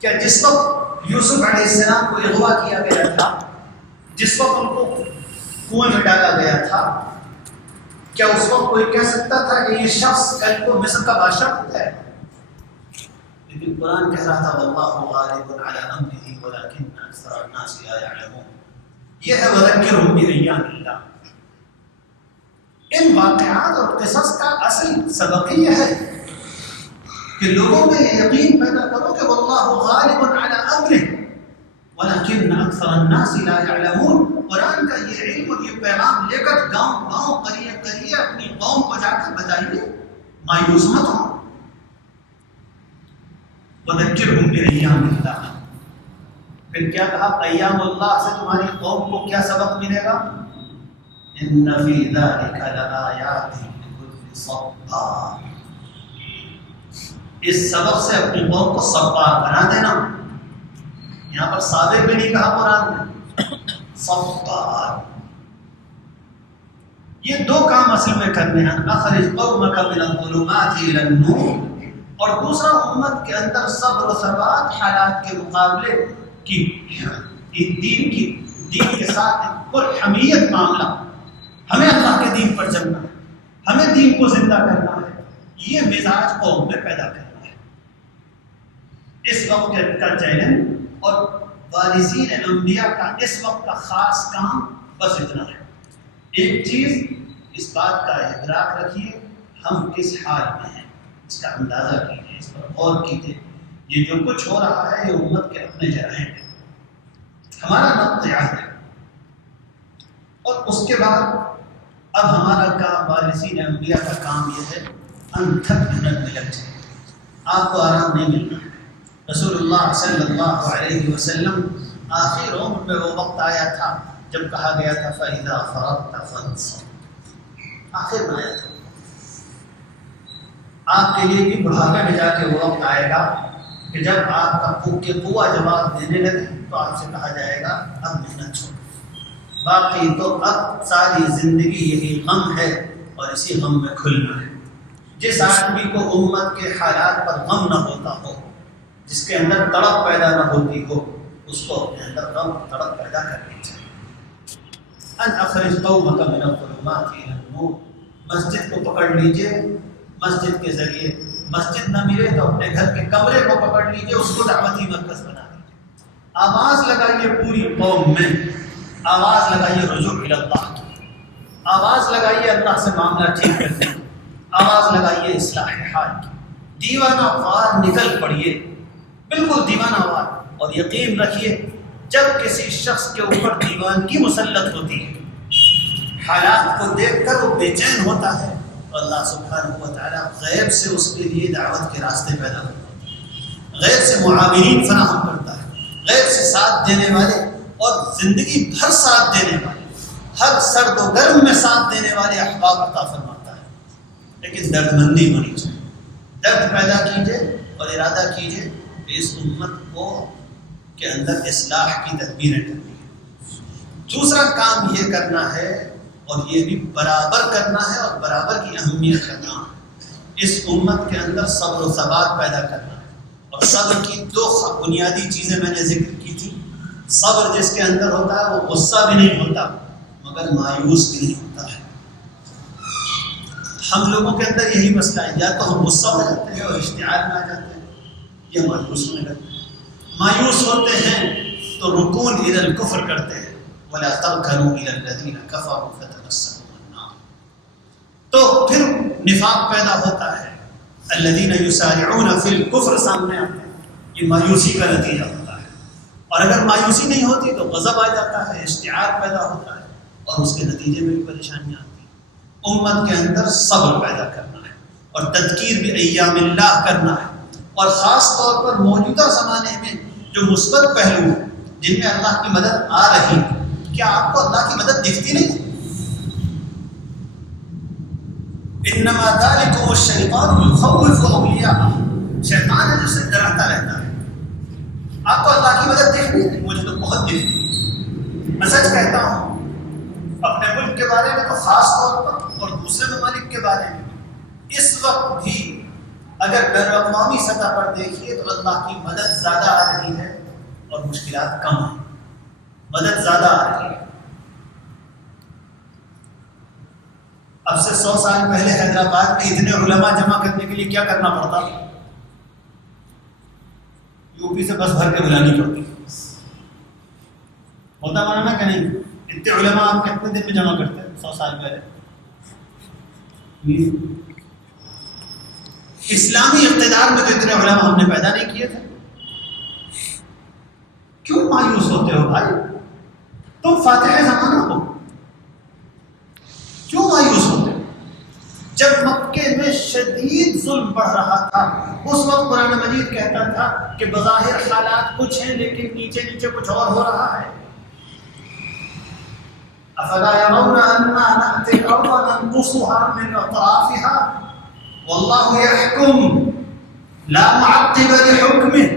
کیا جس وقت یوسف علیہ السلام کو اغوا کیا گیا تھا، جس وقت ان کو کنویں میں ڈالا گیا تھا، کیا اس وقت کوئی کہہ سکتا تھا کہ یہ شخص کل کو مصر کا بادشاہ ہوتا ہے؟ لیکن قرآن کہہ رہا تھا واللہ غالب علی امرہ ولکن اکثر الناس لا یعلمون۔ یہ ہے وذکرہم بایام اللہ۔ ان واقعات اور قصص کا اصل سبق یہ ہے کہ لوگوں میں یہ یقین پیدا کرو کہ واللہ غالب علی امرہ ولکن اکثر الناس لا یعلمون۔ قرآن کا یہ علم اور یہ پیغام لے کر گاؤں گاؤں قریہ قریہ اپنی قوم کو جا کر بتائیے، مایوس مت ہو۔ وذکرہم بایام اللہ. پھر کیا کہا؟ ایام اللہ سے تمہاری قوم کو کیا سبق ملے گا؟ ان فی ذلک لآیات لکل صبار. اس سبق سے اپنی قوم کو صبار بنا دینا. یہاں پر صابر بھی نہیں کہا قرآن نے، صبار. یہ دو کام اصل میں کرنے ہیں، اخرج قومک من الظلمات الی النور، اور دوسرا امت کے اندر صبر و ثبات حالات کے مقابلے کی دین کے ساتھ پر حمیت معاملہ. ہمیں اللہ کے دین پر چلنا ہے، ہمیں دین کو زندہ کرنا ہے. یہ مزاج قوم میں پیدا کرنا ہے. اس وقت کا چیلنج اور وارثین انبیاء کا اس وقت کا خاص کام بس اتنا ہے. ایک چیز اس بات کا ادراک رکھیے، ہم کس حال میں ہیں، اس کا اندازہ کیجیے، اس پر غور کیجیے. یہ جو کچھ ہو رہا ہے یہ امت کے اپنے جرائم ہیں، ہمارا نقد عہد ہے. اور اس کے بعد اب ہمارا کام، وارثین انبیاء کا کام یہ ہے ان تک محنت میں لگ جائے. آپ کو آرام نہیں ملنا. رسول اللہ صلی اللہ علیہ وسلم آخر عمر میں وہ وقت آیا تھا جب کہا گیا تھا فَإِذَا فَرَغْتَ فَانصَبْ. آخر میں آیا تھا. آپ کے لیے بھی بڑھاپے میں جا کے وہ وقت آئے گا کہ جب آپ کا قوہ جواب دینے لگے تو آپ سے کہا جائے گا اب محنت چھوڑ. باقی تو اب ساری زندگی یہی غم ہے اور اسی غم میں کھلنا ہے. جس آدمی کو امت کے حالات پر غم نہ ہوتا ہو، جس کے اندر تڑپ پیدا نہ ہوتی ہو، اس کو اپنے اندر غم تڑپ پیدا کرنی چاہیے. ان اخرج قومک من الظلمات الی النور. مسجد کو پکڑ لیجئے، مسجد کے ذریعے مسجد نہ ملے تو اپنے گھر کے کمرے کو پکڑ لیجئے، اس کو دعوتی مرکز بنا لیجئے. آواز لگائیے پوری قوم میں، آواز لگائیے رجوع الی اللہ کی، آواز لگائیے اللہ سے معاملہ ٹھیک کرنے کی، آواز لگائیے اصلاح حال کی. دیوانہ وار نکل پڑیے، بالکل دیوانہ وار. اور یقین رکھیے جب کسی شخص کے اوپر دیوانگی مسلط ہوتی ہے، حالات کو دیکھ کر وہ بے چین ہوتا ہے، تو اللہ سبحانہ و تعالیٰ غیب سے اس کے لیے دعوت کے راستے پیدا کرتا ہے، غیب سے معاونین فراہم کرتا ہے، غیب سے ساتھ دینے والے اور زندگی بھر ساتھ دینے والے، ہر سرد و گرم میں ساتھ دینے والے احباب عطا فرماتا ہے. لیکن درد مندی ہونی چاہیے. درد پیدا کیجیے اور ارادہ کیجیے کہ اس امت کو کے اندر اصلاح کی تدبیریں کرنی ہے. دوسرا کام یہ کرنا ہے اور یہ بھی برابر کرنا ہے اور برابر کی اہمیت کا کام ہے. اس امت کے اندر صبر و ثبات پیدا کرنا ہے. اور صبر کی دو بنیادی چیزیں میں نے ذکر کی تھی. صبر جس کے اندر ہوتا ہے وہ غصہ بھی نہیں ہوتا مگر مایوس بھی نہیں ہوتا ہے. ہم لوگوں کے اندر یہی مسئلہ ہے، یا تو ہم غصہ ہو جاتے ہیں اور اشتعال میں آ جاتے ہیں، یا مایوس ہونے لگتے ہیں. مایوس ہوتے ہیں تو رکون الی الکفر کرتے ہیں، ولا ترکنوا الی الذین کفروا فتمسکم النار. تو پھر نفاق پیدا ہوتا ہے، الذین یسارعون فی الکفر سامنے آتے ہیں. یہ مایوسی کا نتیجہ ہوتا ہے. اور اگر مایوسی نہیں ہوتی تو غضب آ جاتا ہے، اشتعال پیدا ہوتا ہے اور اس کے نتیجے میں بھی پریشانیاں آتی ہیں. امت کے اندر صبر پیدا کرنا ہے اور تذکیر بھی ایام اللہ کرنا ہے. اور خاص طور پر موجودہ زمانے میں جو مثبت پہلو ہیں جن میں اللہ کی مدد آ رہی ہے، کیا آپ کو اللہ کی مدد دکھتی نہیں؟ انما ذالکم الشیطان یخوف اولیاءہ. شیطان ہے جو سے ڈراتا رہتا ہے. آپ کو اللہ کی مدد دکھتی ہے؟ مجھے تو بہت دکھتی. میں سچ کہتا ہوں اپنے ملک کے بارے میں تو خاص طور پر اور دوسرے ممالک کے بارے میں اس وقت بھی اگر بین الاقوامی سطح پر دیکھیے تو اللہ کی مدد زیادہ آ رہی ہے اور مشکلات کم ہیں. مدد زیادہ آ رہی ہے. اب سے 100 سال پہلے حیدرآباد میں اتنے علماء جمع کرنے کے لیے کیا کرنا پڑتا؟ یو پی سے بس بھر کے بلانی پڑتی. ہوتا مانا کہ نہیں؟ اتنے علماء آپ کتنے دن میں جمع کرتے ہیں 100 سال پہلے؟ اسلامی اقتدار میں تو اتنے علماء ہم نے پیدا نہیں کیے تھے. کیوں مایوس ہوتے ہو بھائی؟ تم فاتح زمانہ ہو، کیوں مایوس ہوتے ہو؟ جب مکے میں شدید ظلم بڑھ رہا تھا تھا. اس وقت قرآن مجید کہتا تھا کہ بظاہر حالات کچھ ہیں لیکن نیچے نیچے کچھ اور ہو رہا ہے. افلا يرون انا ناتي الارض ننقصها من اطرافها والله يحكم لا معقب لحكمه.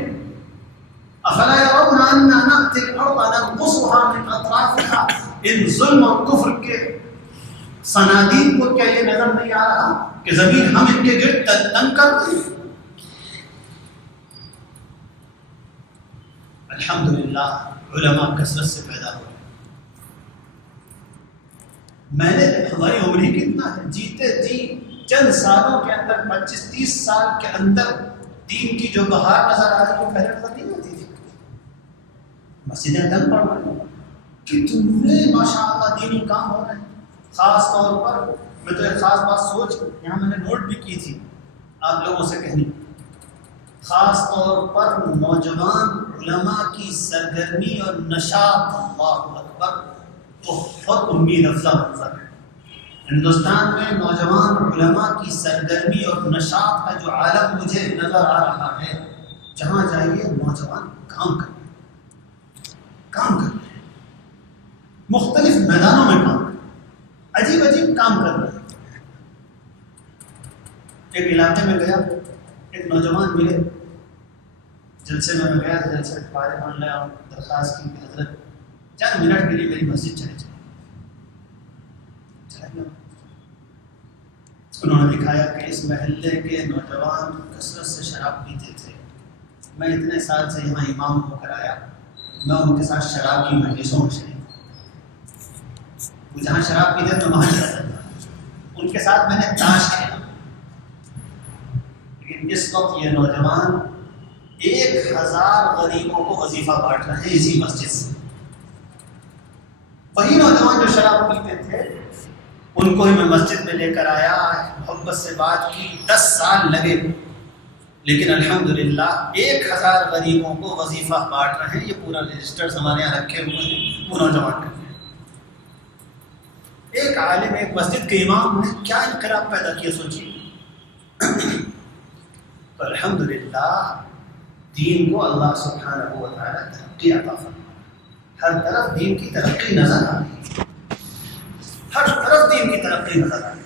افلا يرون انا ناتي الارض ننقصها من اطرافها. ان ظلم اور کفر کے صنادید کو کیا یہ نظر نہیں آ رہا کہ زمین ہم ان کے گرد تنگ کر رہے ہیں؟ الحمدللہ علماء کثرت سے پیدا ہوئے. میں نے ہماری عمر ہی کتنا ہے، جیتے جی چند سالوں کے اندر 25-30 سال کے اندر دین کی جو بہار نظر آ رہی ہے وہ پہلے نظر نہیں آتی تھی. مسجدیں تنگ پڑ رہی ہیں، کتنے ماشاء اللہ دینی کام ہو رہے ہیں. خاص طور پر میں تو ایک خاص بات سوچ یہاں میں نے نوٹ بھی کی تھی آپ لوگوں سے کہنی، خاص طور پر نوجوان علماء کی سرگرمی اور نشاط، اللہ اکبر، بہت امید افزا منظر ہے. ہندوستان میں نوجوان علماء کی سرگرمی اور نشاط کا جو عالم مجھے نظر آ رہا ہے، جہاں جائیے نوجوان کام کر رہے ہیں، کام کر رہے ہیں، مختلف میدانوں میں کام کر رہے ہیں، عجیب عجیب کام کر رہے ہیں. ایک علاقے میں گیا، ایک نوجوان ملے، جلسے میں گیا، جلسے فارغ ہونے لگا، درخواست کی کہ حضرت چند منٹ کے لیے میری مسجد چلے جائیں. انہوں نے دکھایا کہ اس محلے کے نوجوان کثرت سے شراب پیتے تھے. میں اتنے سال سے یہاں امام ہو کر آیا، میں ان کے ساتھ شراب کی مجلسوں میں شریک ہوں. وہ جہاں شراب پیتے تو وہاں چلا جاتا، ان کے ساتھ میں نے تاش کھیلا. لیکن اس وقت یہ نوجوان 1000 غریبوں کو وظیفہ بانٹ رہے ہیں اسی مسجد سے. وہی نوجوان جو شراب پیتے تھے ان کو ہی میں مسجد میں لے کر آیا، محبت سے بات کی. 10 سال لگے لیکن الحمدللہ 1000 غریبوں کو وظیفہ بانٹ رہے ہیں. یہ پورا رجسٹر ہمارے یہاں رکھے ہوئے ہیں، وہ نوجوان کرتے ہیں. ایک عالم، ایک مسجد کے امام نے کیا انقلاب پیدا کیا سوچیے. تو الحمدللہ دین کو اللہ سبحانہ و تعالیٰ ترقی عطا فرمایا. ہر طرف دین کی ترقی نظر آ رہی ہے، ہر طرف دین کی ترقی نظر آ رہی ہے.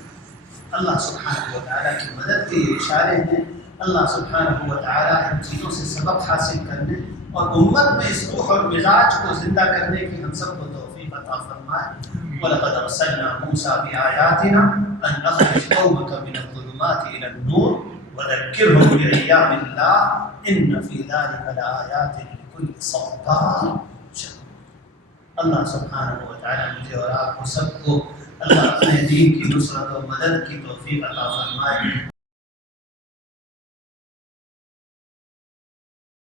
اللہ سبحانہ و تعالیٰ کی مدد کے یہ اشارے ہیں. اللہ سبحانہ و تعالیٰ ان چیزوں سے سبق حاصل کرنے اور امت میں اس روح اور مزاج کو زندہ کرنے کی ہم سب کو توفیق عطا فرمائے. وَلَقَدْ أَرْسَلْنَا مُوسَىٰ بِآيَاتِنَا أَنْ أَخْرِجْ قَوْمَكَ مِنَ الظُّلُمَاتِ إِلَى النُّورِ وَذَكِّرْهُمْ بِأَيَّامِ اللَّهِ إِنَّ فِي ذَلِكَ لَآيَاتٍ لِكُلِّ صَبَّارٍ شَكُورٍ. اللہ سبحانہ و تعالیٰ مجھے اور آپ کو سب کو اللہ اپنے دین کی نصرت و مدد کی توفیق عطا فرمائے.